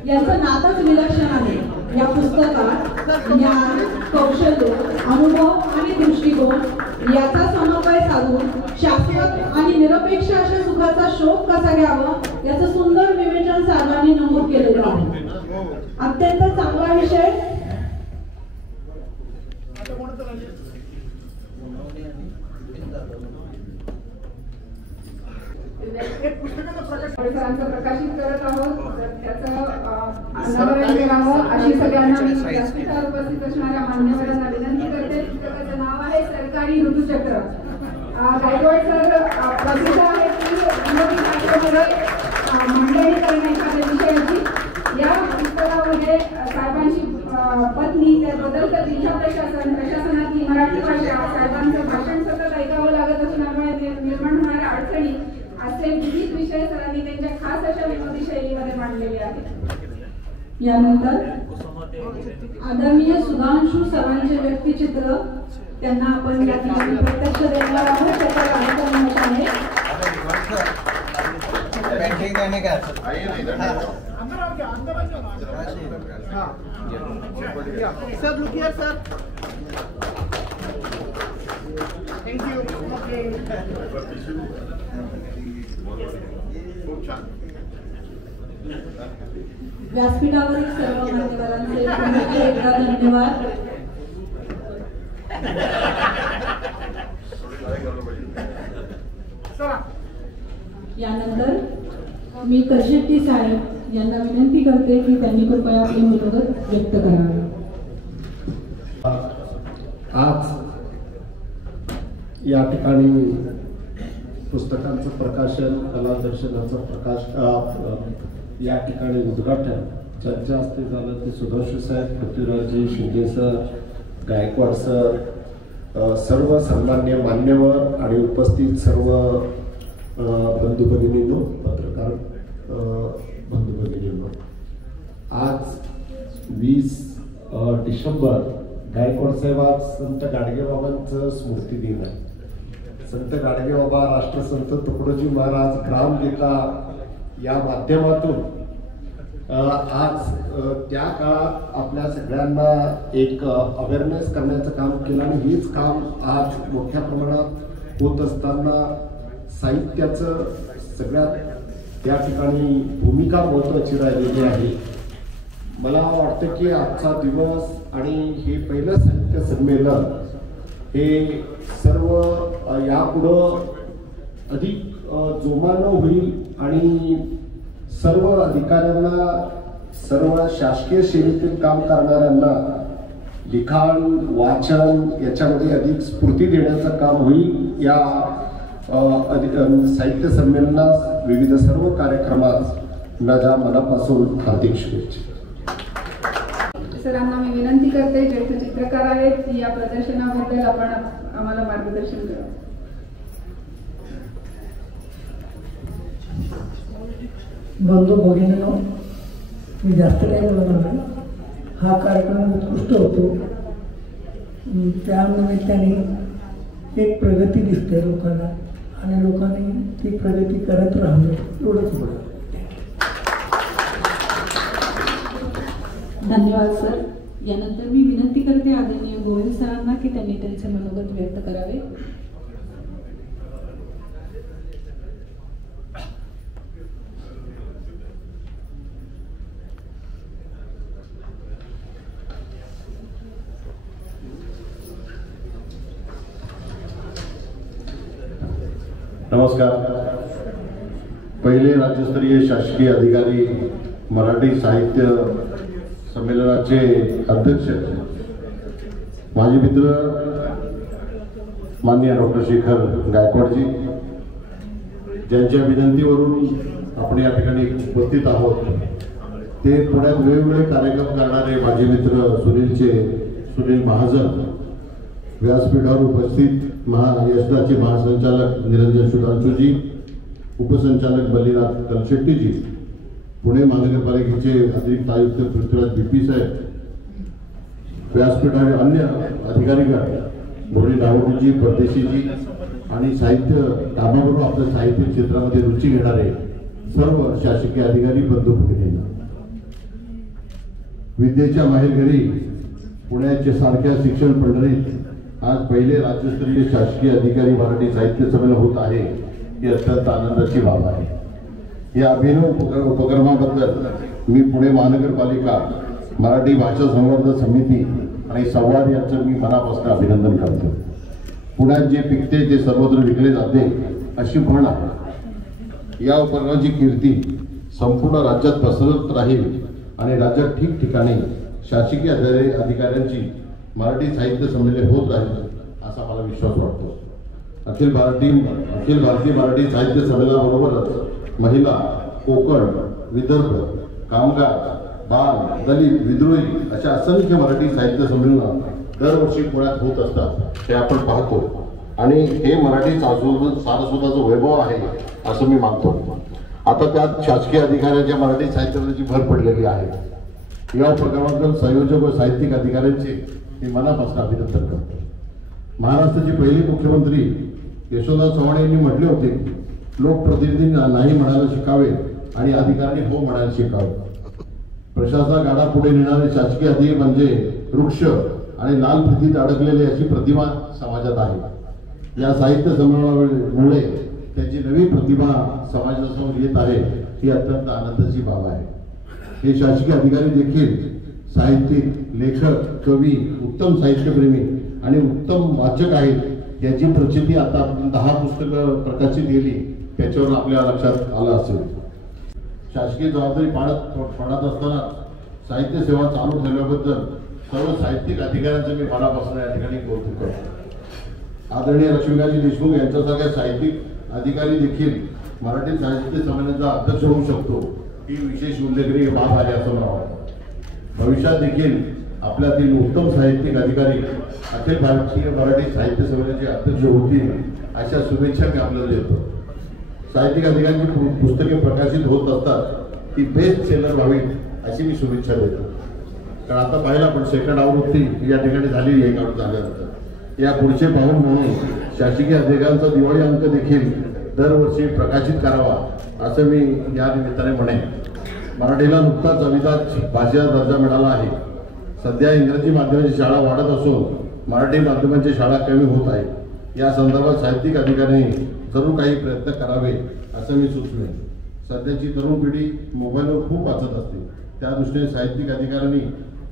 यांचं नातंच विलक्षण आहे. या पुस्तकात ज्ञान, कौशल्य, अनुभव आणि दृष्टिकोन याचा समन्वय साधून शाश्वत आणि निरपेक्ष अशा सुखाचा शोध कसा घ्यावा याचं सुंदर विवेचन साहेबांनी नमूद केलेलं आहे. अत्यंत चांगला विषय. पुस्तकाचं प्रकाशित करत आहोत. त्याचं अनावरण करावं अशी सगळ्यांना मी व्यासपीठावर उपस्थित असणाऱ्या मान्यवरांना विनंती करते. पुस्तकाचं नाव आहे सरकारी ऋतुचक्र. गायकवाड सर प्रसिद्ध आहे की विनोदी नाट्यामध्ये मंडळी करणे एखाद्या विषयाची. या पुस्तकामध्ये साहेबांची पत्नी, त्या बदलतं जिल्हा प्रशासनातली मराठी भाषा, साहेबांचं भाषण सतत ऐकावं लागत असल्यामुळे निर्माण होणाऱ्या अडचणी असे विविध विषय सरांनी त्यांच्या खास अशा विनोदी शैलीमध्ये मांडलेले आहेत. यानंतर आदरणीय सुधांशु सरांचे व्यक्तिचित्र त्यांना आपण या ठिकाणी प्रत्यक्ष देणार आहोत. त्याचा कार्यक्रम होत आहे. पेंटिंग देने का sir look here sir. Thank you. व्यासपीठावरील सर्व मान्यवरांचे पुन्हा एकदा धन्यवाद. यानंतर मी करशेट्टी साहेब यांना विनंती करते की त्यांनी कृपया आपले मनोगत व्यक्त करावे. आज या ठिकाणी पुस्तकांचं प्रकाशन, कलादर्शनाचं या ठिकाणी उद्घाटन ज्यांच्या हस्ते झालं ते सुधांशू साहेब, पृथ्वीराजजी शिंदे सर, गायकवाड सर, सर्व सन्मान्य मान्यवर आणि उपस्थित सर्व बंधू भगिनींनो, पत्रकार बंधू भगिनींनो, आज 20 डिसेंबर गायकवाड साहेब आज संत गाडगेबाबांचं स्मृती दिन आहे. संत गाडगेबाबा, राष्ट्रसंत तुकडोजी महाराज, ग्रामगीता या माध्यमातून आज त्या काळात आपल्या सगळ्यांना एक अवेअरनेस करण्याचं काम केलं आणि हेच काम आज मोठ्या प्रमाणात होत असताना साहित्याचं सगळ्यात त्या ठिकाणी भूमिका महत्त्वाची राहिलेली आहे. मला वाटतं की आजचा दिवस आणि हे पहिलं साहित्य संमेलन हे सर्व यापुढं अधिक जोमानं होईल आणि सर्व अधिकाऱ्यांना, सर्व शासकीय सेवेतील काम करणाऱ्यांना लिखाण, वाचन याच्यामध्ये अधिक स्फूर्ती देण्याचं काम होईल. या साहित्य संमेलनात विविध सर्व कार्यक्रमात माझ्या मनापासून हार्दिक शुभेच्छा. सरांना मी विनंती करते, ज्येष्ठ चित्रकार आहेत, या प्रदर्शनाबद्दल आपण आम्हाला मार्गदर्शन करा. बंधू भगिनींनो, मी जास्त काही बोलणार नाही. हा कार्यक्रम उत्कृष्ट होतो. त्या निमित्ताने एक प्रगती दिसते लोकांना आणि लोकांनी ती प्रगती करत राहणं एवढंच बोलतो. धन्यवाद सर. यानंतर मी विनंती करते आदरणीय गोविंद सरांना की त्यांनी त्यांचे मनोगत व्यक्त करावे. नमस्कार. पहिले राज्यस्तरीय शासकीय अधिकारी, मराठी साहित्य संमेलनाचे अध्यक्ष, माझे मित्र माननीय डॉक्टर शेखर गायकवाडजी, ज्यांच्या विनंतीवरून आपण या ठिकाणी उपस्थित आहोत, ते पुण्यात वेगवेगळे कार्यक्रम करणारे माझे मित्र सुनील महाजन, व्यासपीठावर उपस्थित यशदाचे महासंचालक निरंजन सुधांशूजी, उपसंचालक बलिनाथ कलशेट्टीजी, पुणे महानगरपालिकेचे अतिरिक्त आयुक्त पृथ्वीराज बीपी साहेब, व्यासपीठावर अन्य अधिकारीगण, धोणी डावडीजी, परदेशीजी आणि साहित्य कामाबरोबर आपल्या साहित्य क्षेत्रामध्ये रुची घेणारे सर्व शासकीय अधिकारी बंधू भगिनींना, विद्येच्या माहेरघरी पुण्याच्या सारख्या शिक्षण पंढरीत आज पहिले राज्यस्तरीय शासकीय अधिकारी मराठी साहित्य संमेलन होत आहे, ही अत्यंत आनंदाची बाब आहे. या अभिनव उपक्रमाबद्दल मी पुणे महानगरपालिका, मराठी भाषा संवर्धन समिती आणि संवाद यांचं मी मनापासून अभिनंदन करतो. पुण्यात जे पिकते ते सर्वत्र विकले जाते अशी म्हण आहे. या उपक्रमाची कीर्ती संपूर्ण राज्यात पसरत राहील आणि राज्यात ठिकठिकाणी शासकीय अधिकाऱ्यांची मराठी साहित्य संमेलन होत राहील असा मला विश्वास वाटतो. अखिल भारतीय मराठी साहित्य संमेलनाबरोबरच महिला, कोकण, विदर्भ, कामगार, बाल, दलित, विद्रोही अशा असंख्य मराठी साहित्य संमेलन दरवर्षी पुण्यात होत असतात, हे आपण पाहतो आणि हे मराठी सारस्वताचं वैभव आहे असं मी मानतो. आता त्यात शासकीय अधिकाऱ्यांच्या मराठी साहित्याची भर पडलेली आहे. या उपक्रमातील संयोजक व साहित्यिक अधिकाऱ्यांचे मी मनापासून अभिनंदन करतो. महाराष्ट्राचे पहिले मुख्यमंत्री यशोदा चव्हाण यांनी म्हटले होते, लोकप्रतिनिधींना नाही म्हणायला शिकावे आणि अधिकाऱ्यांनी हो म्हणायला शिकावे. प्रशासनाचा गाडा पुढे नेणारे शासकीय अधिकारी म्हणजे वृक्ष आणि लाल फितीत अडकलेले अशी प्रतिमा समाजात आहे। या साहित्य संमेलनामुळे त्यांची नवी प्रतिभा समाजासमोर येत आहे, ही अत्यंत आनंदाची बाब आहे। हे शासकीय अधिकारी देखील साहित्यिक, लेखक, कवी, उत्तम साहित्यप्रेमी आणि उत्तम वाचक आहेत। याची प्रचिती आता आपण 10 पुस्तकं प्रकाशित केली, त्याच्यावर आपल्या लक्षात आलं असेल। शासकीय जबाबदारी पाळत असताना साहित्य सेवा चालू ठेवल्याबद्दल सर्व साहित्यिक अधिकाऱ्यांचं मी मनापासून या ठिकाणी कौतुक करतो। आदरणीय लक्ष्मीकांत देशमुख यांच्यासारख्या साहित्यिक अधिकारी देखील मराठी साहित्य संमेलनाचा अध्यक्ष होऊ शकतो, ही विशेष उल्लेखनीय बाब आहे असं मला वाटतं। भविष्यात देखील आपल्यातील उत्तम साहित्यिक अधिकारी अखिल भारतीय मराठी साहित्य संमेलनाचे अध्यक्ष होतील, अशा शुभेच्छा मी आपल्याला देतो। साहित्यिक अधिकाऱ्यांची पुस्तके प्रकाशित होत असतात ती बेस्ट सेलर व्हावी अशी मी शुभेच्छा देतो। कारण आता पाहिला पण सेकंड आवृत्ती या ठिकाणी झालेली आहे। काढून झाल्यानंतर या पुढचे पाहून म्हणून शासकीय अधिकाऱ्यांचा दिवाळी अंक देखील दरवर्षी प्रकाशित करावा असं मी या निमित्ताने म्हणेन। मराठीला नुकताच अविभाज्य भाषेचा दर्जा मिळाला आहे। सध्या इंग्रजी माध्यमाची शाळा वाढत असून मराठी माध्यमांची शाळा कमी होत आहे। या संदर्भात साहित्यिक अधिकाऱ्यांनी जरूर काही प्रयत्न करावे असं मी सुचवेन। सध्याची तरुण पिढी मोबाईलवर खूप वाचत असते, त्या दृष्टीने साहित्यिक अधिकाऱ्यांनी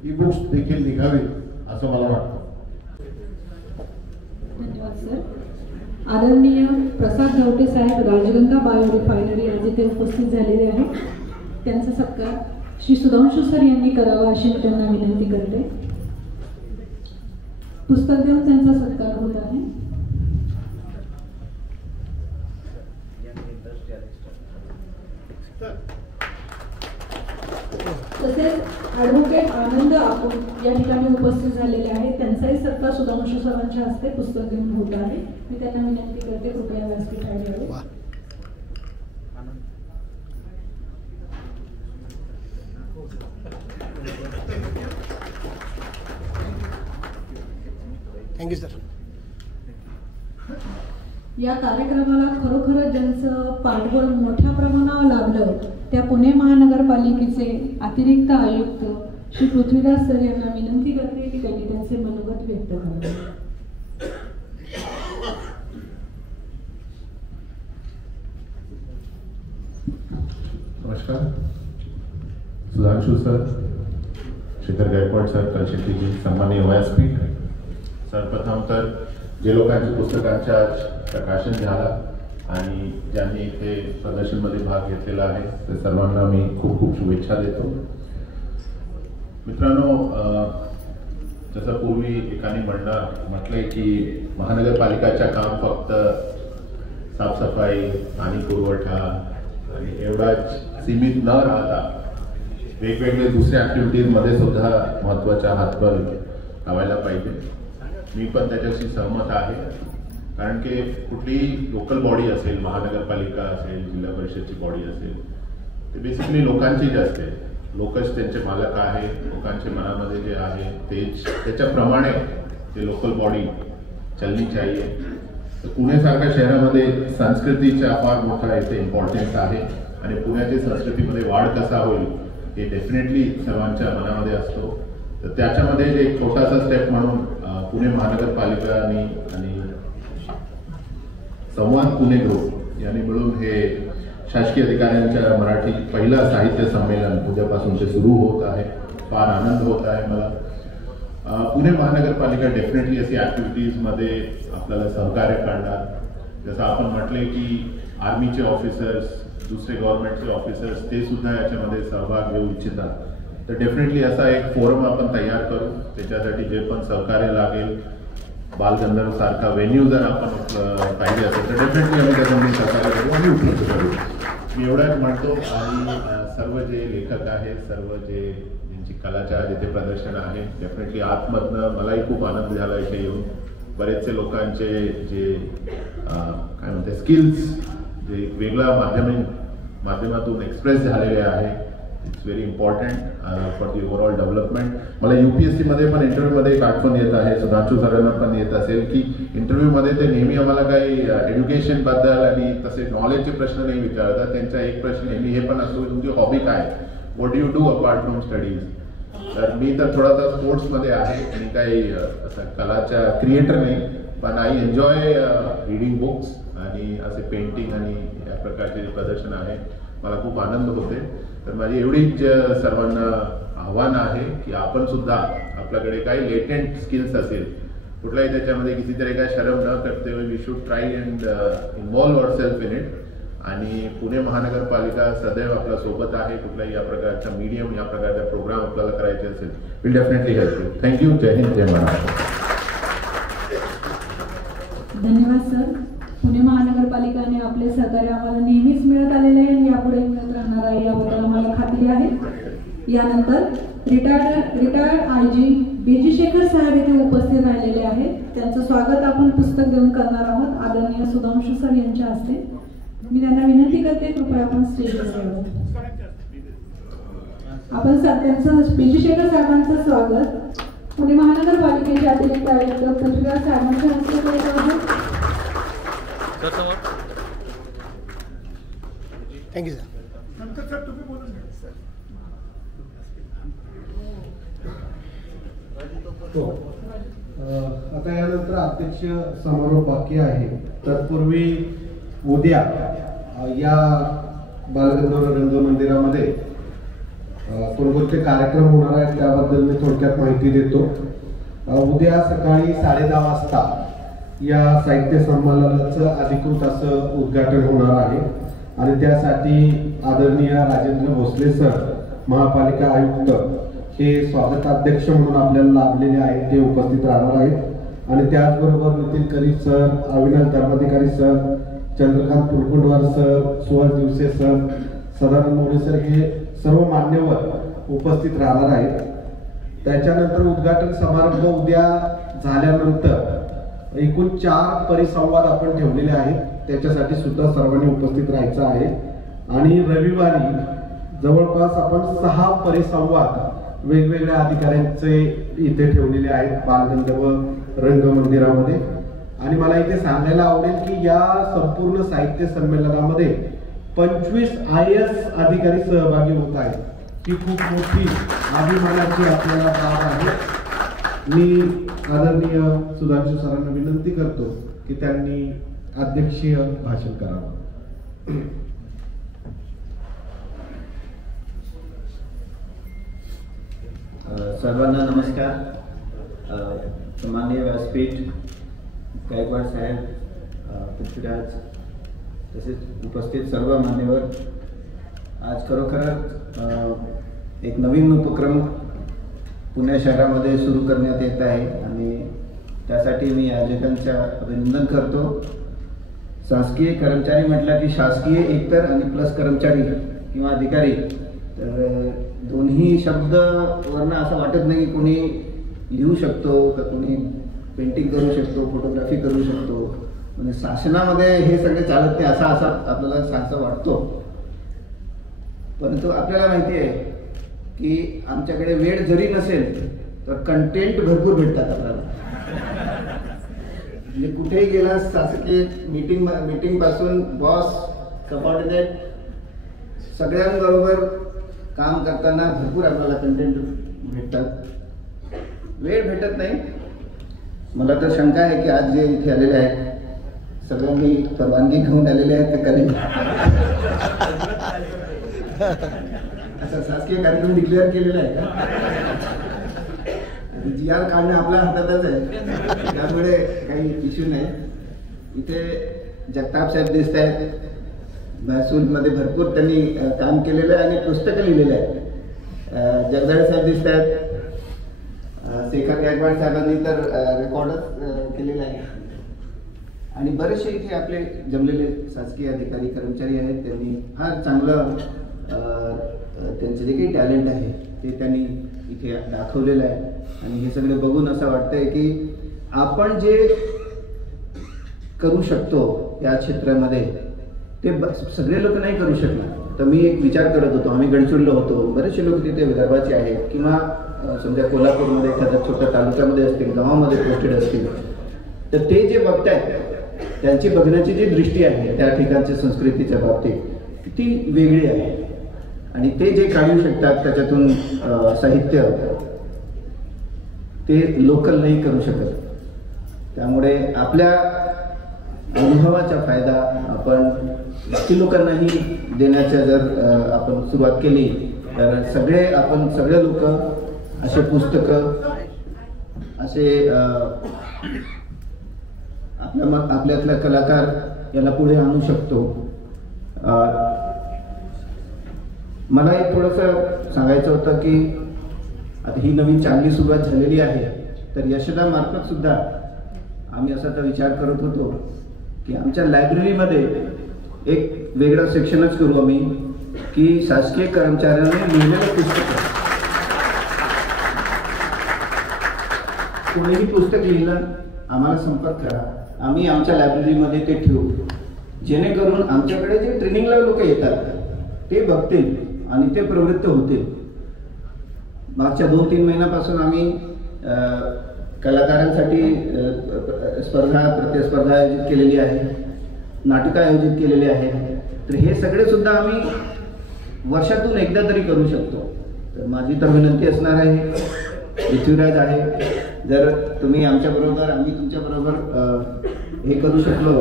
ई बुक्स देखील निघावेत असं मला वाटतं। धन्यवाद सर। आदरणीय प्रसाद धावटे साहेब राजगंगा बायो रिफायनरी आज इथे उपस्थित झालेले आहेत, त्यांचा सत्कार श्री सुधांशु सर यांनी करावा अशी मी त्यांना विनंती करते। पुस्तक देऊन त्यांचा सत्कार होत आहे। तसेच ॲडव्होकेट आनंद आपूर या ठिकाणी उपस्थित झालेले आहेत, त्यांचाही सत्कार सुधांशु सरांच्या हस्ते पुस्तक देऊन होत आहे। मी त्यांना विनंती करते कृपया व्यासपीठावर यावे। Thank you sir. या कार्यक्रमाला खरोखर ज्यांचं पाठबळ मोठ्या प्रमाणावर लाभलं त्या पुणे महानगरपालिकेचे अतिरिक्त आयुक्त श्री पृथ्वीराज सर यांना विनंती करते की त्यांनी त्यांचे मनोगत व्यक्त करावे। नमस्कार। सुधांशु सर, शेखर गायकवाड सर, तळशेट्टीजी, सन्माननीय व्यासपीठ, सर्वप्रथम तर जे लोकांच्या पुस्तकांच्या प्रकाशन झाला आणि ज्यांनी इथे प्रदर्शनमध्ये भाग घेतलेला आहे ते सर्वांना मी खूप खूप शुभेच्छा देतो। मित्रांनो, जसं पूर्वी एकाने म्हटलंय की महानगरपालिकाचं काम फक्त साफसफाई आणि पुरवठा आणि एवढाच सीमित न राहता वेगवेगळे दुसऱ्या ॲक्टिव्हिटीजमध्ये सुद्धा महत्त्वाचा हातभार लावायला पाहिजे। मी पण त्याच्याशी सहमत आहे, कारण की कुठलीही लोकल बॉडी असेल, महानगरपालिका असेल, जिल्हा परिषदची बॉडी असेल, ते बेसिकली लोकांचीच असते। लोकच त्यांचे मालक आहे, लोकांच्या मनामध्ये जे आहे तेच त्याच्याप्रमाणे ते लोकल बॉडी चलनी चाहिए। तर पुण्यासारख्या शहरामध्ये संस्कृतीचा फार मोठा इथे इम्पॉर्टन्स आहे आणि पुण्याच्या संस्कृतीमध्ये वाढ कसा होईल हे डेफिनेटली सर्वांच्या मनामध्ये असतो। तर त्याच्यामध्ये एक छोटासा स्टेप म्हणून पुणे महानगरपालिकांनी आणि संवाद पुणे ग्रुप यांनी मिळून हे शासकीय अधिकाऱ्यांच्या मराठी पहिला साहित्य संमेलन उद्यापासून ते सुरू होत आहे। फार आनंद होत आहे मला। पुणे महानगरपालिका डेफिनेटली अशी ॲक्टिव्हिटीजमध्ये आपल्याला सहकार्य करणार। जसं आपण म्हटले की आर्मीचे ऑफिसर्स, दुसरे गव्हर्नमेंटचे ऑफिसर्स ते सुद्धा याच्यामध्ये सहभाग घेऊ इच्छितात, तर डेफिनेटली असा एक फोरम आपण तयार करू। त्याच्यासाठी जे पण सहकार्य लागेल, बालगंधर्व सारखा व्हेन्यू जर आपण पाहिजे असेल तर डेफिनेटली आम्ही त्याच्यामध्ये सहकार्य करू आणि उपलब्ध करू। मी एवढंच म्हणतो आणि सर्व जे लेखक आहेत, सर्व जे ज्यांची कलाच्या जिथे प्रदर्शन आहे, डेफिनेटली आतमधनं मलाही खूप आनंद झाला इथे येऊन। बरेचसे लोकांचे जे काय म्हणते स्किल्स जे वेगळ्या माध्यमातून एक्सप्रेस झालेले आहे, it's very important for the overall development. मला UPSC मध्ये पण इंटरव्ह्यूमध्ये एक आठवण येत आहे, सुधांशु सरांना पण येत असेल की इंटरव्ह्यूमध्ये ते नेहमी आम्हाला काही एज्युकेशनबद्दल आणि तसे नॉलेजचे प्रश्न नाही विचारतात। त्यांचा एक प्रश्न नेहमी हे पण असतो, तुमची हॉबी काय, what you do apart from studies. तर मी तर थोडासा स्पोर्ट्समध्ये आहे आणि काही असं कलाच्या क्रिएटर नाही, पण आय एन्जॉय रीडिंग बुक्स आणि असे पेंटिंग आणि या प्रकारचे जे प्रदर्शन आहे मला खूप आनंद होते. तर माझी एवढीच सर्वांना आव्हान आहे की आपण सुद्धा आपल्याकडे काही लेटेंट स्किल्स असेल कुठलाही त्याच्यामध्ये कितीतरी काय शरम न करते we should try and involve our self in it. आणि पुणे महानगरपालिका सदैव आपल्या सोबत आहे. कुठलाही या प्रकारचा मीडियम या प्रकारचा प्रोग्राम आपल्याला करायचे असेल will definitely help you. Thank you. जय हिंद, जय महाराष्ट्र. धन्यवाद सर. पुणे महानगरपालिकाने आपले सहकार्य आम्हाला नेहमीच मिळत आलेले आहे आणि यापुढे मिळत राहणार आहे याबद्दल आम्हाला खात्री आहे. यानंतर रिटायर्ड IG BG शेखर साहेब इथे उपस्थित राहिलेले आहेत. त्यांचं स्वागत आपण पुस्तक देऊन करणार आहोत आदरणीय सुधांशु सर यांच्या हस्ते. मी त्यांना विनंती करते कृपया आपण स्टेजवर यावं. आपण त्यांचं BG शेखर साहेबांचं स्वागत पुणे महानगरपालिकेचे अतिरिक्त आयुक्त पृथ्वीराज साहेबांच्या हस्ते करत आहोत. Thank you sir. नंतर सर तुम्ही बोलून घ्या. आता यानंतर अध्यक्ष समारोप बाकी आहे. तत्पूर्वी उद्या या बालगंधर्व रंग मंदिरामध्ये कोणकोणते कार्यक्रम होणार आहेत त्याबद्दल मी थोडक्यात माहिती देतो. उद्या सकाळी 10:30 वाजता या साहित्य संमेलनाचं अधिकृत असं उद्घाटन होणार आहे आणि त्यासाठी आदरणीय राजेंद्र भोसले सर महापालिका आयुक्त हे स्वागताध्यक्ष म्हणून आपल्याला लाभलेले आहेत, ते उपस्थित राहणार आहेत. आणि त्याचबरोबर Nitin Karib sir, Avinash Dharmadhikari sir, Chandrakant Purkundwar sir, Suhas Diwase sir, Sadanand More sir हे सर्व मान्यवर उपस्थित राहणार आहेत. त्याच्यानंतर उद्घाटन समारंभ उद्या झाल्यानंतर एकूण 4 परिसंवाद आपण ठेवलेले आहेत. त्याच्यासाठी सुद्धा सर्वांनी उपस्थित राहायचं आहे. आणि रविवारी जवळपास आपण 6 परिसंवाद वेगवेगळ्या अधिकाऱ्यांचे इथे ठेवलेले आहेत बालगंधर्व रंग मंदिरामध्ये. आणि मला इथे सांगायला आवडेल की या संपूर्ण साहित्य संमेलनामध्ये 25 IAS अधिकारी सहभागी होत आहेत. ही खूप मोठी अभिमानाची आपल्याला बाब आहे. मी आदरणीय सुधांशु सरांना विनंती करतो की त्यांनी अध्यक्षीय भाषण करावं. सर्वांना नमस्कार. माननीय व्यासपीठ, गायकवाड साहेब, पृथ्वीराज तसेच उपस्थित सर्व मान्यवर, आज खरोखर एक नवीन उपक्रम पुणे शहरामध्ये सुरू करण्यात येत आहे आणि त्यासाठी मी आयोजकांचे अभिनंदन करतो. शासकीय कर्मचारी म्हटलं की शासकीय एकतर आणि प्लस कर्मचारी किंवा अधिकारी, तर दोन्ही शब्द वरनं असं वाटत नाही की कोणी लिहू शकतो का कोणी पेंटिंग करू शकतो, फोटोग्राफी करू शकतो. म्हणजे शासनामध्ये हे सगळे चालत नाही असा आपल्याला सांगता वाटतो. परंतु आपल्याला माहिती आहे की आमच्याकडे वेळ जरी नसेल तर कंटेंट भरपूर भेटतात आपल्याला. म्हणजे कुठेही गेला शासकीय मीटिंग पासून बॉस, सबऑर्डिनेट सगळ्यांबरोबर काम करताना भरपूर आपल्याला कंटेंट भेटतात. वेळ भेटत नाही. मला तर शंका आहे की आज जे इथे आलेले आहेत सगळ्यांनी परवानगी घेऊन आलेले आहेत का कधी असा शासकीय कार्यक्रम डिक्लेअर केलेला आहे का? GR काढणं आपल्या हातातच आहे, त्यामुळे काही इश्यू नाही. इथे जगताप साहेब दिसत आहेत. महसूलमध्ये भरपूर त्यांनी काम केलेलं आहे आणि पुस्तकं लिहिलेलं आहे. जगदाळे साहेब दिसत आहेत. शेखर गायकवाड साहेबांनी तर रेकॉर्डच केलेलं आहे. आणि बरेचसे इथे आपले जमलेले शासकीय अधिकारी कर्मचारी आहेत. त्यांनी फार चांगलं त्यांचं जे काही टॅलेंट आहे ते त्यांनी इथे दाखवलेलं आहे. आणि हे सगळे बघून असं वाटतंय की आपण जे करू शकतो या क्षेत्रामध्ये ते सगळे लोक नाही करू शकणार. तर मी एक विचार करत होतो, आम्ही गडचिरोलीला होतो, बरेचसे लोक तिथे विदर्भाचे आहेत किंवा समजा कोल्हापूरमध्ये एखाद्या छोट्या तालुक्यामध्ये असतील, गावामध्ये पोस्टेड असतील, तर ते जे बघतायत त्यांची बघण्याची जी दृष्टी आहे त्या ठिकाणच्या संस्कृतीच्या बाबतीत ती वेगळी आहे. आणि ते जे काढू शकतात त्याच्यातून साहित्य ते लोकल नाही करू शकत. त्यामुळे आपल्या अनुभवाचा फायदा आपण बाकी लोकांनाही देण्याच्या जर आपण सुरुवात केली तर सगळे लोक असे पुस्तकं असे आपल्यातला कलाकार याला पुढे आणू शकतो. मला एक थोडंसं सांगायचं होतं की आता ही नवीन चांगली सुरुवात झालेली आहे, तर यशदा मार्फत सुद्धा आम्ही असा तर विचार करत होतो की आमच्या लायब्ररीमध्ये एक वेगळं सेक्शनच करू आम्ही की शासकीय कर्मचाऱ्यांनी लिहिलेलं पुस्तक, कोणीही पुस्तक लिहिलं आम्हाला संपर्क करा, आम्ही आमच्या लायब्ररीमध्ये ते ठेवू, जेणेकरून आमच्याकडे जे ट्रेनिंगला लोक येतात ते बघतील आणि ते प्रवृत्त होतील. मागच्या 2-3 महिन्यापासून आम्ही कलाकारांसाठी प्रतिस्पर्धा आयोजित केलेली आहे, नाटकं आयोजित केलेली आहे. तर हे सगळे सुद्धा आम्ही वर्षातून एकदा तरी करू शकतो. तर माझी तर विनंती असणार आहे, पृथ्वीराज आहे, जर तुम्ही आमच्याबरोबर आम्ही तुमच्याबरोबर हे करू शकलो,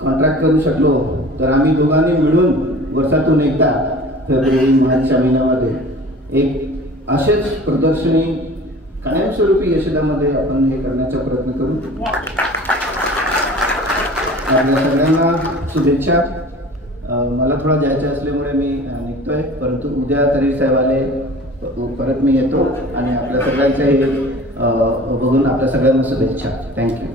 कॉन्ट्रॅक्ट करू शकलो, तर आम्ही दोघांनी मिळून वर्षातून एकदा फेब्रुवारी-मार्चच्या महिन्यामध्ये एक असेच प्रदर्शनी कायमस्वरूपी यशदामध्ये आपण हे करण्याचा प्रयत्न करू. आपल्या सगळ्यांना शुभेच्छा. मला थोडा जायचं असल्यामुळे मी निघतोय, परंतु उद्या तरी साहेब आले परत मी येतो आणि आपल्या सगळ्यांचं हे बघून आपल्या सगळ्यांना शुभेच्छा. थँक्यू.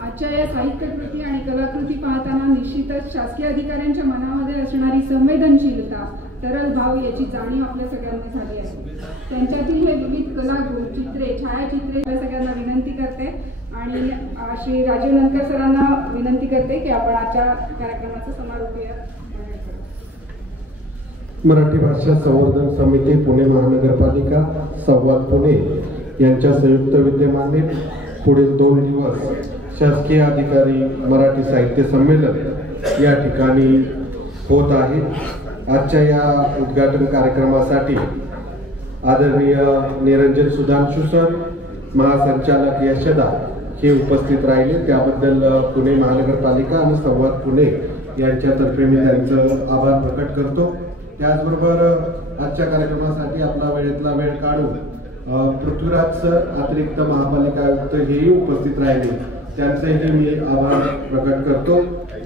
आजच्या या साहित्य कृती आणि कलाकृती पाहताना निश्चितच शासकीय अधिकाऱ्यांच्या मनामध्ये असणारी संवेदनशीलता, तरल भाव याची जाणीव आपल्या सगळ्यांना झाली आहे. त्यांच्यातील हे विविध कलागुण, चित्रे, छायाचित्रे आपल्या सगळ्यांना विनंती करते आणि श्री राजीव नंदकर सरांना विनंती करते की आपण आजच्या कार्यक्रमाचा समारोपीय मराठी भाषा संवर्धन समिती पुणे महानगरपालिका संवाद पुणे यांच्या संयुक्त विद्यमाने पुढील 2 दिवस शासकीय अधिकारी मराठी साहित्य संमेलन या ठिकाणी होत आहे. आजच्या या उद्घाटन कार्यक्रमासाठी आदरणीय निरंजन सुधांशु सर, महासंचालक यशदा हे उपस्थित राहिले, त्याबद्दल पुणे महानगरपालिका आणि संवाद पुणे यांच्यातर्फे मी त्यांचं आभार प्रकट करतो. त्याचबरोबर आजच्या कार्यक्रमासाठी आपला वेळेतला वेळ काढून पृथ्वीराज सर, अतिरिक्त महापालिका आयुक्त हेही उपस्थित राहिले, त्यांचेही मी आभार प्रकट करतो.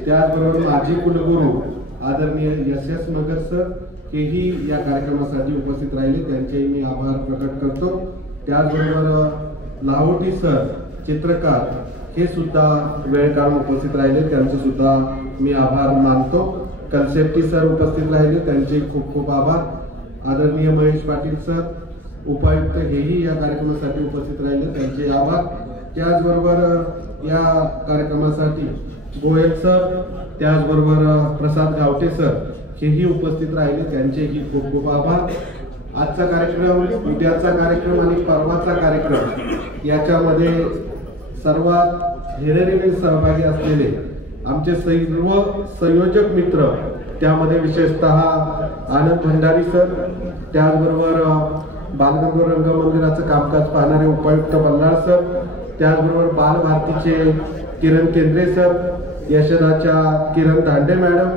त्याचबरोबर माजी कुलगुरू आदरणीय SS मगर सर हेही या कार्यक्रमासाठी उपस्थित राहिले, त्यांचेही मी आभार प्रकट करतो. त्याचबरोबर लाहोटी सर चित्रकार हे सुद्धा वेळ काढून उपस्थित राहिले, त्यांचे सुद्धा मी आभार मानतो. कलसेट्टी सर उपस्थित राहिले, त्यांचे खूप खूप आभार. आदरणीय महेश पाटील सर उपायुक्त हेही या कार्यक्रमासाठी उपस्थित राहिले, त्यांचे आभार. त्याचबरोबर या कार्यक्रमासाठी गोयल सर, त्याचबरोबर प्रसाद गावटे सर हेही उपस्थित राहिले, त्यांचेही खूप खूप आभार. आजचा कार्यक्रम, उद्याचा कार्यक्रम आणि परवाचा कार्यक्रम याच्यामध्ये सर्वात हिरिरीने सहभागी असलेले आमचे सर्व संयोजक मित्र, त्यामध्ये विशेषतः आनंद भंडारी सर, त्याचबरोबर बालगंधर्व रंगमंदिराचं कामकाज पाहणारे उपायुक्त बल्लाळ सर, त्याचबरोबर बालभारतीचे किरण केंद्रे सर, यशदाच्या किरण दांडे मॅडम,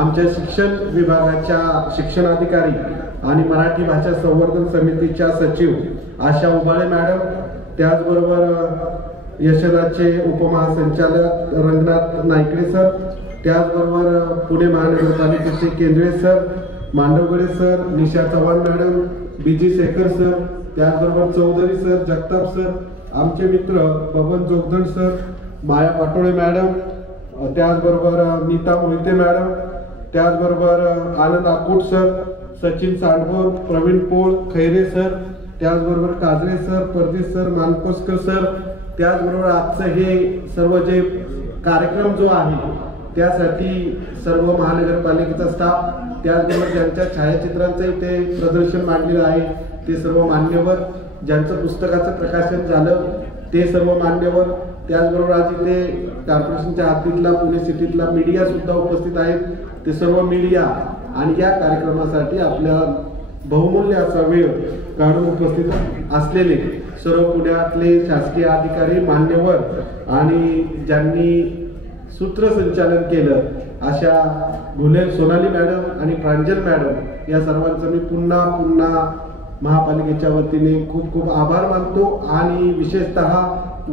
आमच्या शिक्षण विभागाच्या शिक्षणाधिकारी आणि मराठी भाषा संवर्धन समितीच्या सचिव आशा उबाळे मॅडम, त्याचबरोबर यशदाचे उपमहासंचालक रंगनाथ नाईकडे सर, त्याचबरोबर पुणे महानगरपालिकेचे Kendre sir, Mandavgade sir, Nisha Chavan madam, BG Shekhar sir, त्याचबरोबर चौधरी सर, जगताप सर, आमचे मित्र बबन जोगदंड सर, माया पाटोळे मॅडम, त्याचबरोबर नीता मोहिते मॅडम, त्याचबरोबर आनंद आकुट सर, सचिन सांडभोर, प्रवीण पोळ, खैरे सर, त्याचबरोबर Kajale sir, Pardesh sir, Mankoskar sir, त्याचबरोबर आजचं हे सर्व जे कार्यक्रम जो आहे त्यासाठी सर्व महानगरपालिकेचा स्टाफ, त्याचबरोबर ज्यांच्या छायाचित्रांचं इथे प्रदर्शन मांडलेलं आहे ते सर्व मान्यवर, ज्यांचं पुस्तकाचं प्रकाशन झालं ते सर्व मान्यवर, त्याचबरोबर आज इथे कॉर्पोरेशनच्या हद्दीतला पुणे सिटीतला मीडिया सुद्धा उपस्थित आहेत. ते सर्व मीडिया आणि या कार्यक्रमासाठी आपल्या बहुमूल्य असा वेळ काढून उपस्थित असलेले सर्व पुण्यातले शासकीय अधिकारी, मान्यवर आणि ज्यांनी सूत्रसंचालन केलं अशा सोनाली मॅडम आणि प्रांजल मॅडम या सर्वांचं मी पुन्हा महापालिकेच्या वतीने खूप खूप आभार मानतो. आणि विशेषतः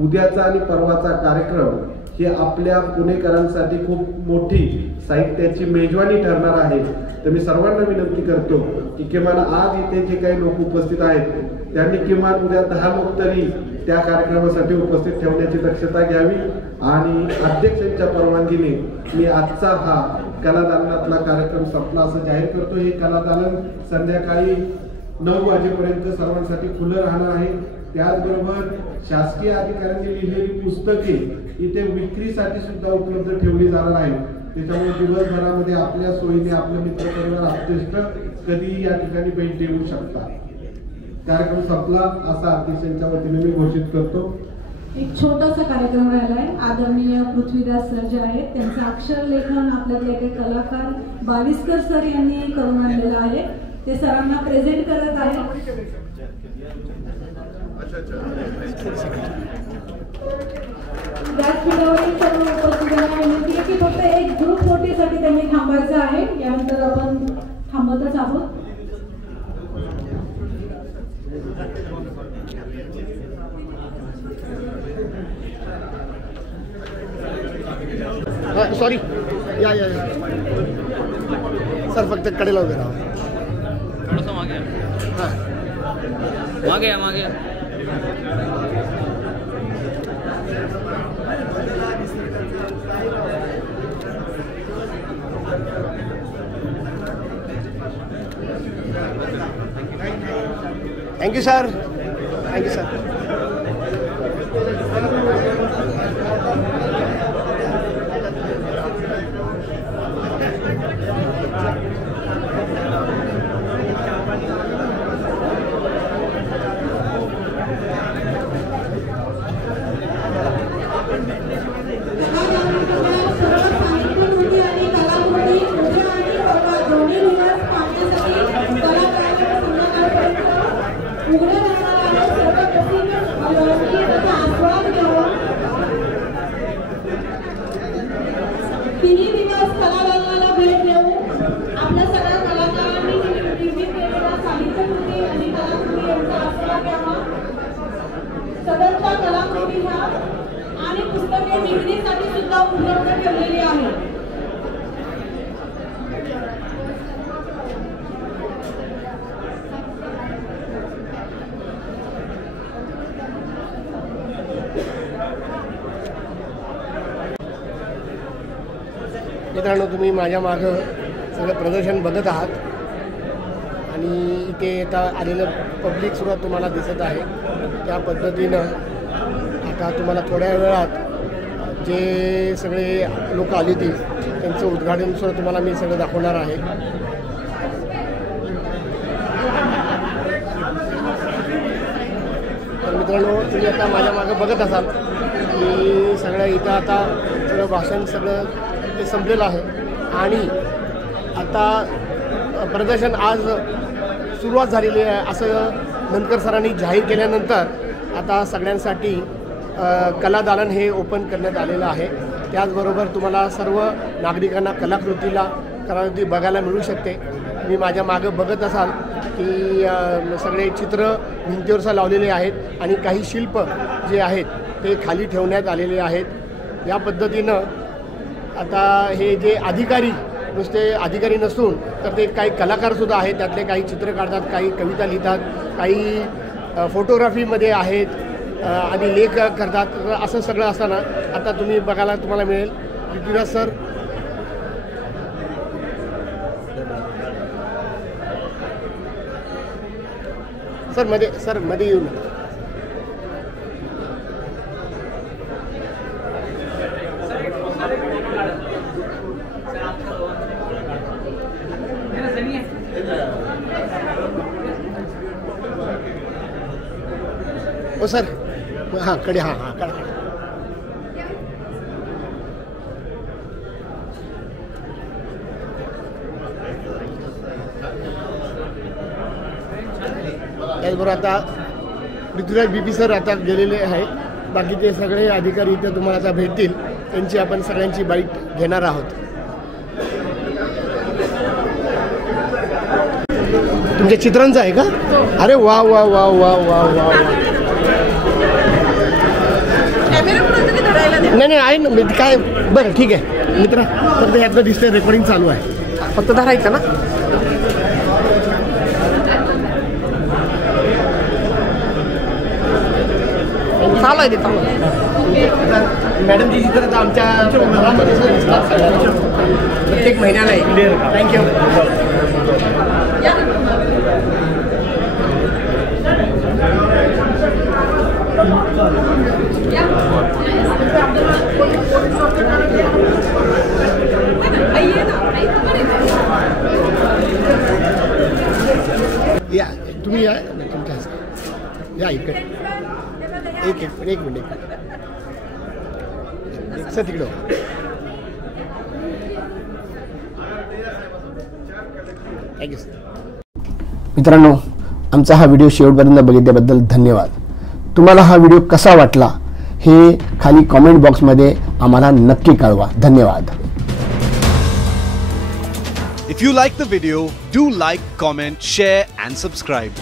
उद्याचा आणि परवाचा कार्यक्रम हे आपल्या पुणेकरांसाठी खूप मोठी साहित्याची मेजवानी ठरणार आहे. तर मी सर्वांना विनंती करतो की किमान आज इथे जे काही लोक उपस्थित आहेत त्यांनी किमान उद्या 10 लोक तरी त्या कार्यक्रमासाठी उपस्थित ठेवण्याची दक्षता घ्यावी. आणि अध्यक्षांच्या परवानगीने मी आजचा हा कलादालनातला कार्यक्रम संपला असं जाहीर करतो. हे कलादालन संध्याकाळी 9 वाजेपर्यंत सर्वांसाठी खुलं राहणार आहे. त्याचबरोबर शासकीय अधिकाऱ्यांनी लिहिलेली पुस्तके इथे विक्रीसाठी सुद्धा उपलब्ध ठेवली जाणार आहे. त्याच्यामुळे दिवसभरामध्ये आपल्या सोयीने आपले मित्रपरिवार आपतेष्ट कधीही या ठिकाणी भेट देऊ शकतात. कार्यक्रम संपला असा अध्यक्षांच्या वतीने मी घोषित करतो. एक छोटासा कार्यक्रम राहिलाय. आदरणीय पृथ्वीराज सर जे आहेत त्यांचं अक्षर लेखन आपल्यातले काही कलाकार बाविस्कर सर यांनी करून आणलेलं आहे. ते सरांना प्रेझेंट करत आहे. व्यासपीठावरील सर्व उपस्थितांना विनंती आहे की फक्त एक ग्रुप फोटोसाठी त्यांनी थांबायचं आहे. यानंतर आपण थांबतच आहोत. सॉरी या सर फक्त कडेला उभे राहा. थोडंसं मागे हां मागे थँक्यू सर. Thank you sir. आणि पुस्तके विक्रीसाठी सुद्धा उपलब्ध ठेवलेली आहे. मित्रांनो, तुम्ही माझ्या मागं सगळं प्रदर्शन बघत आहात आणि इथे आता आलेलं पब्लिक सुद्धा तुम्हाला दिसत आहे. त्या पद्धतीनं आता तुम्हाला थोड्या वेळात जे सगळे लोक आली होती त्यांचं उद्घाटन सुद्धा तुम्हाला मी सगळं दाखवणार आहे. तर मित्रांनो, तुम्ही आता माझ्या मागं बघत असाल की सगळं इथं आता सगळं भाषण सगळं ते संपलेलं आहे आणि आता प्रदर्शन आज सुरुवात झालेली आहे असं नंदकर सरांनी जाहीर केल्यानंतर आता सगळ्यांसाठी कलादालन हे ओपन करण्यात आलेलं आहे. त्याचबरोबर तुम्हाला सर्व नागरिकांना कलाकृती बघायला मिळू शकते. मी माझ्या मागं बघत असाल की सगळे चित्र भिंतीवर लावलेले आहेत आणि काही शिल्प जे आहेत ते खाली ठेवण्यात आलेले आहेत. या पद्धतीनं आता हे जे अधिकारी नुसते अधिकारी नसून तर ते काही कलाकारसुद्धा आहेत. त्यातले काही चित्र काढतात, काही कविता लिहितात, काही फोटोग्राफीमध्ये आहेत आणि लेख करतात. असं सगळं असताना आता तुम्ही बघायला तुम्हाला मिळेल पृथ्वीराज सर मध्ये येऊन हो सर. हां कडे हां काढा. त्याचबरोबर आता पृथ्वीराज BP सर आता गेलेले आहे. बाकीचे सगळे अधिकारी इथे तुम्हाला आता भेटतील, त्यांची आपण सगळ्यांची बाईट घेणार आहोत. तुमच्या चित्रांचं आहे का? अरे वा वा वा वा वा वा. नाही आहे ना काय. बरं ठीक आहे मित्र, फक्त ह्यातलं दिसतंय रेकॉर्डिंग चालू आहे, फक्त धरायचं ना. चालू आहे ते चालू. मॅडमची चित्र आता आमच्या घरामध्ये प्रत्येक महिन्याला आहे. थँक्यू. या तुम्ही या तुमच्या या इकडे. एक मिनिट सर तिकडं. Thank you sir. मित्रांनो, आमचा हा व्हिडिओ शेवटपर्यंत बघितल्याबद्दल धन्यवाद. तुम्हाला हा व्हिडिओ कसा वाटला हे खाली कमेंट बॉक्समध्ये आम्हाला नक्की कळवा. धन्यवाद. If you like the video, do like, comment, share and subscribe.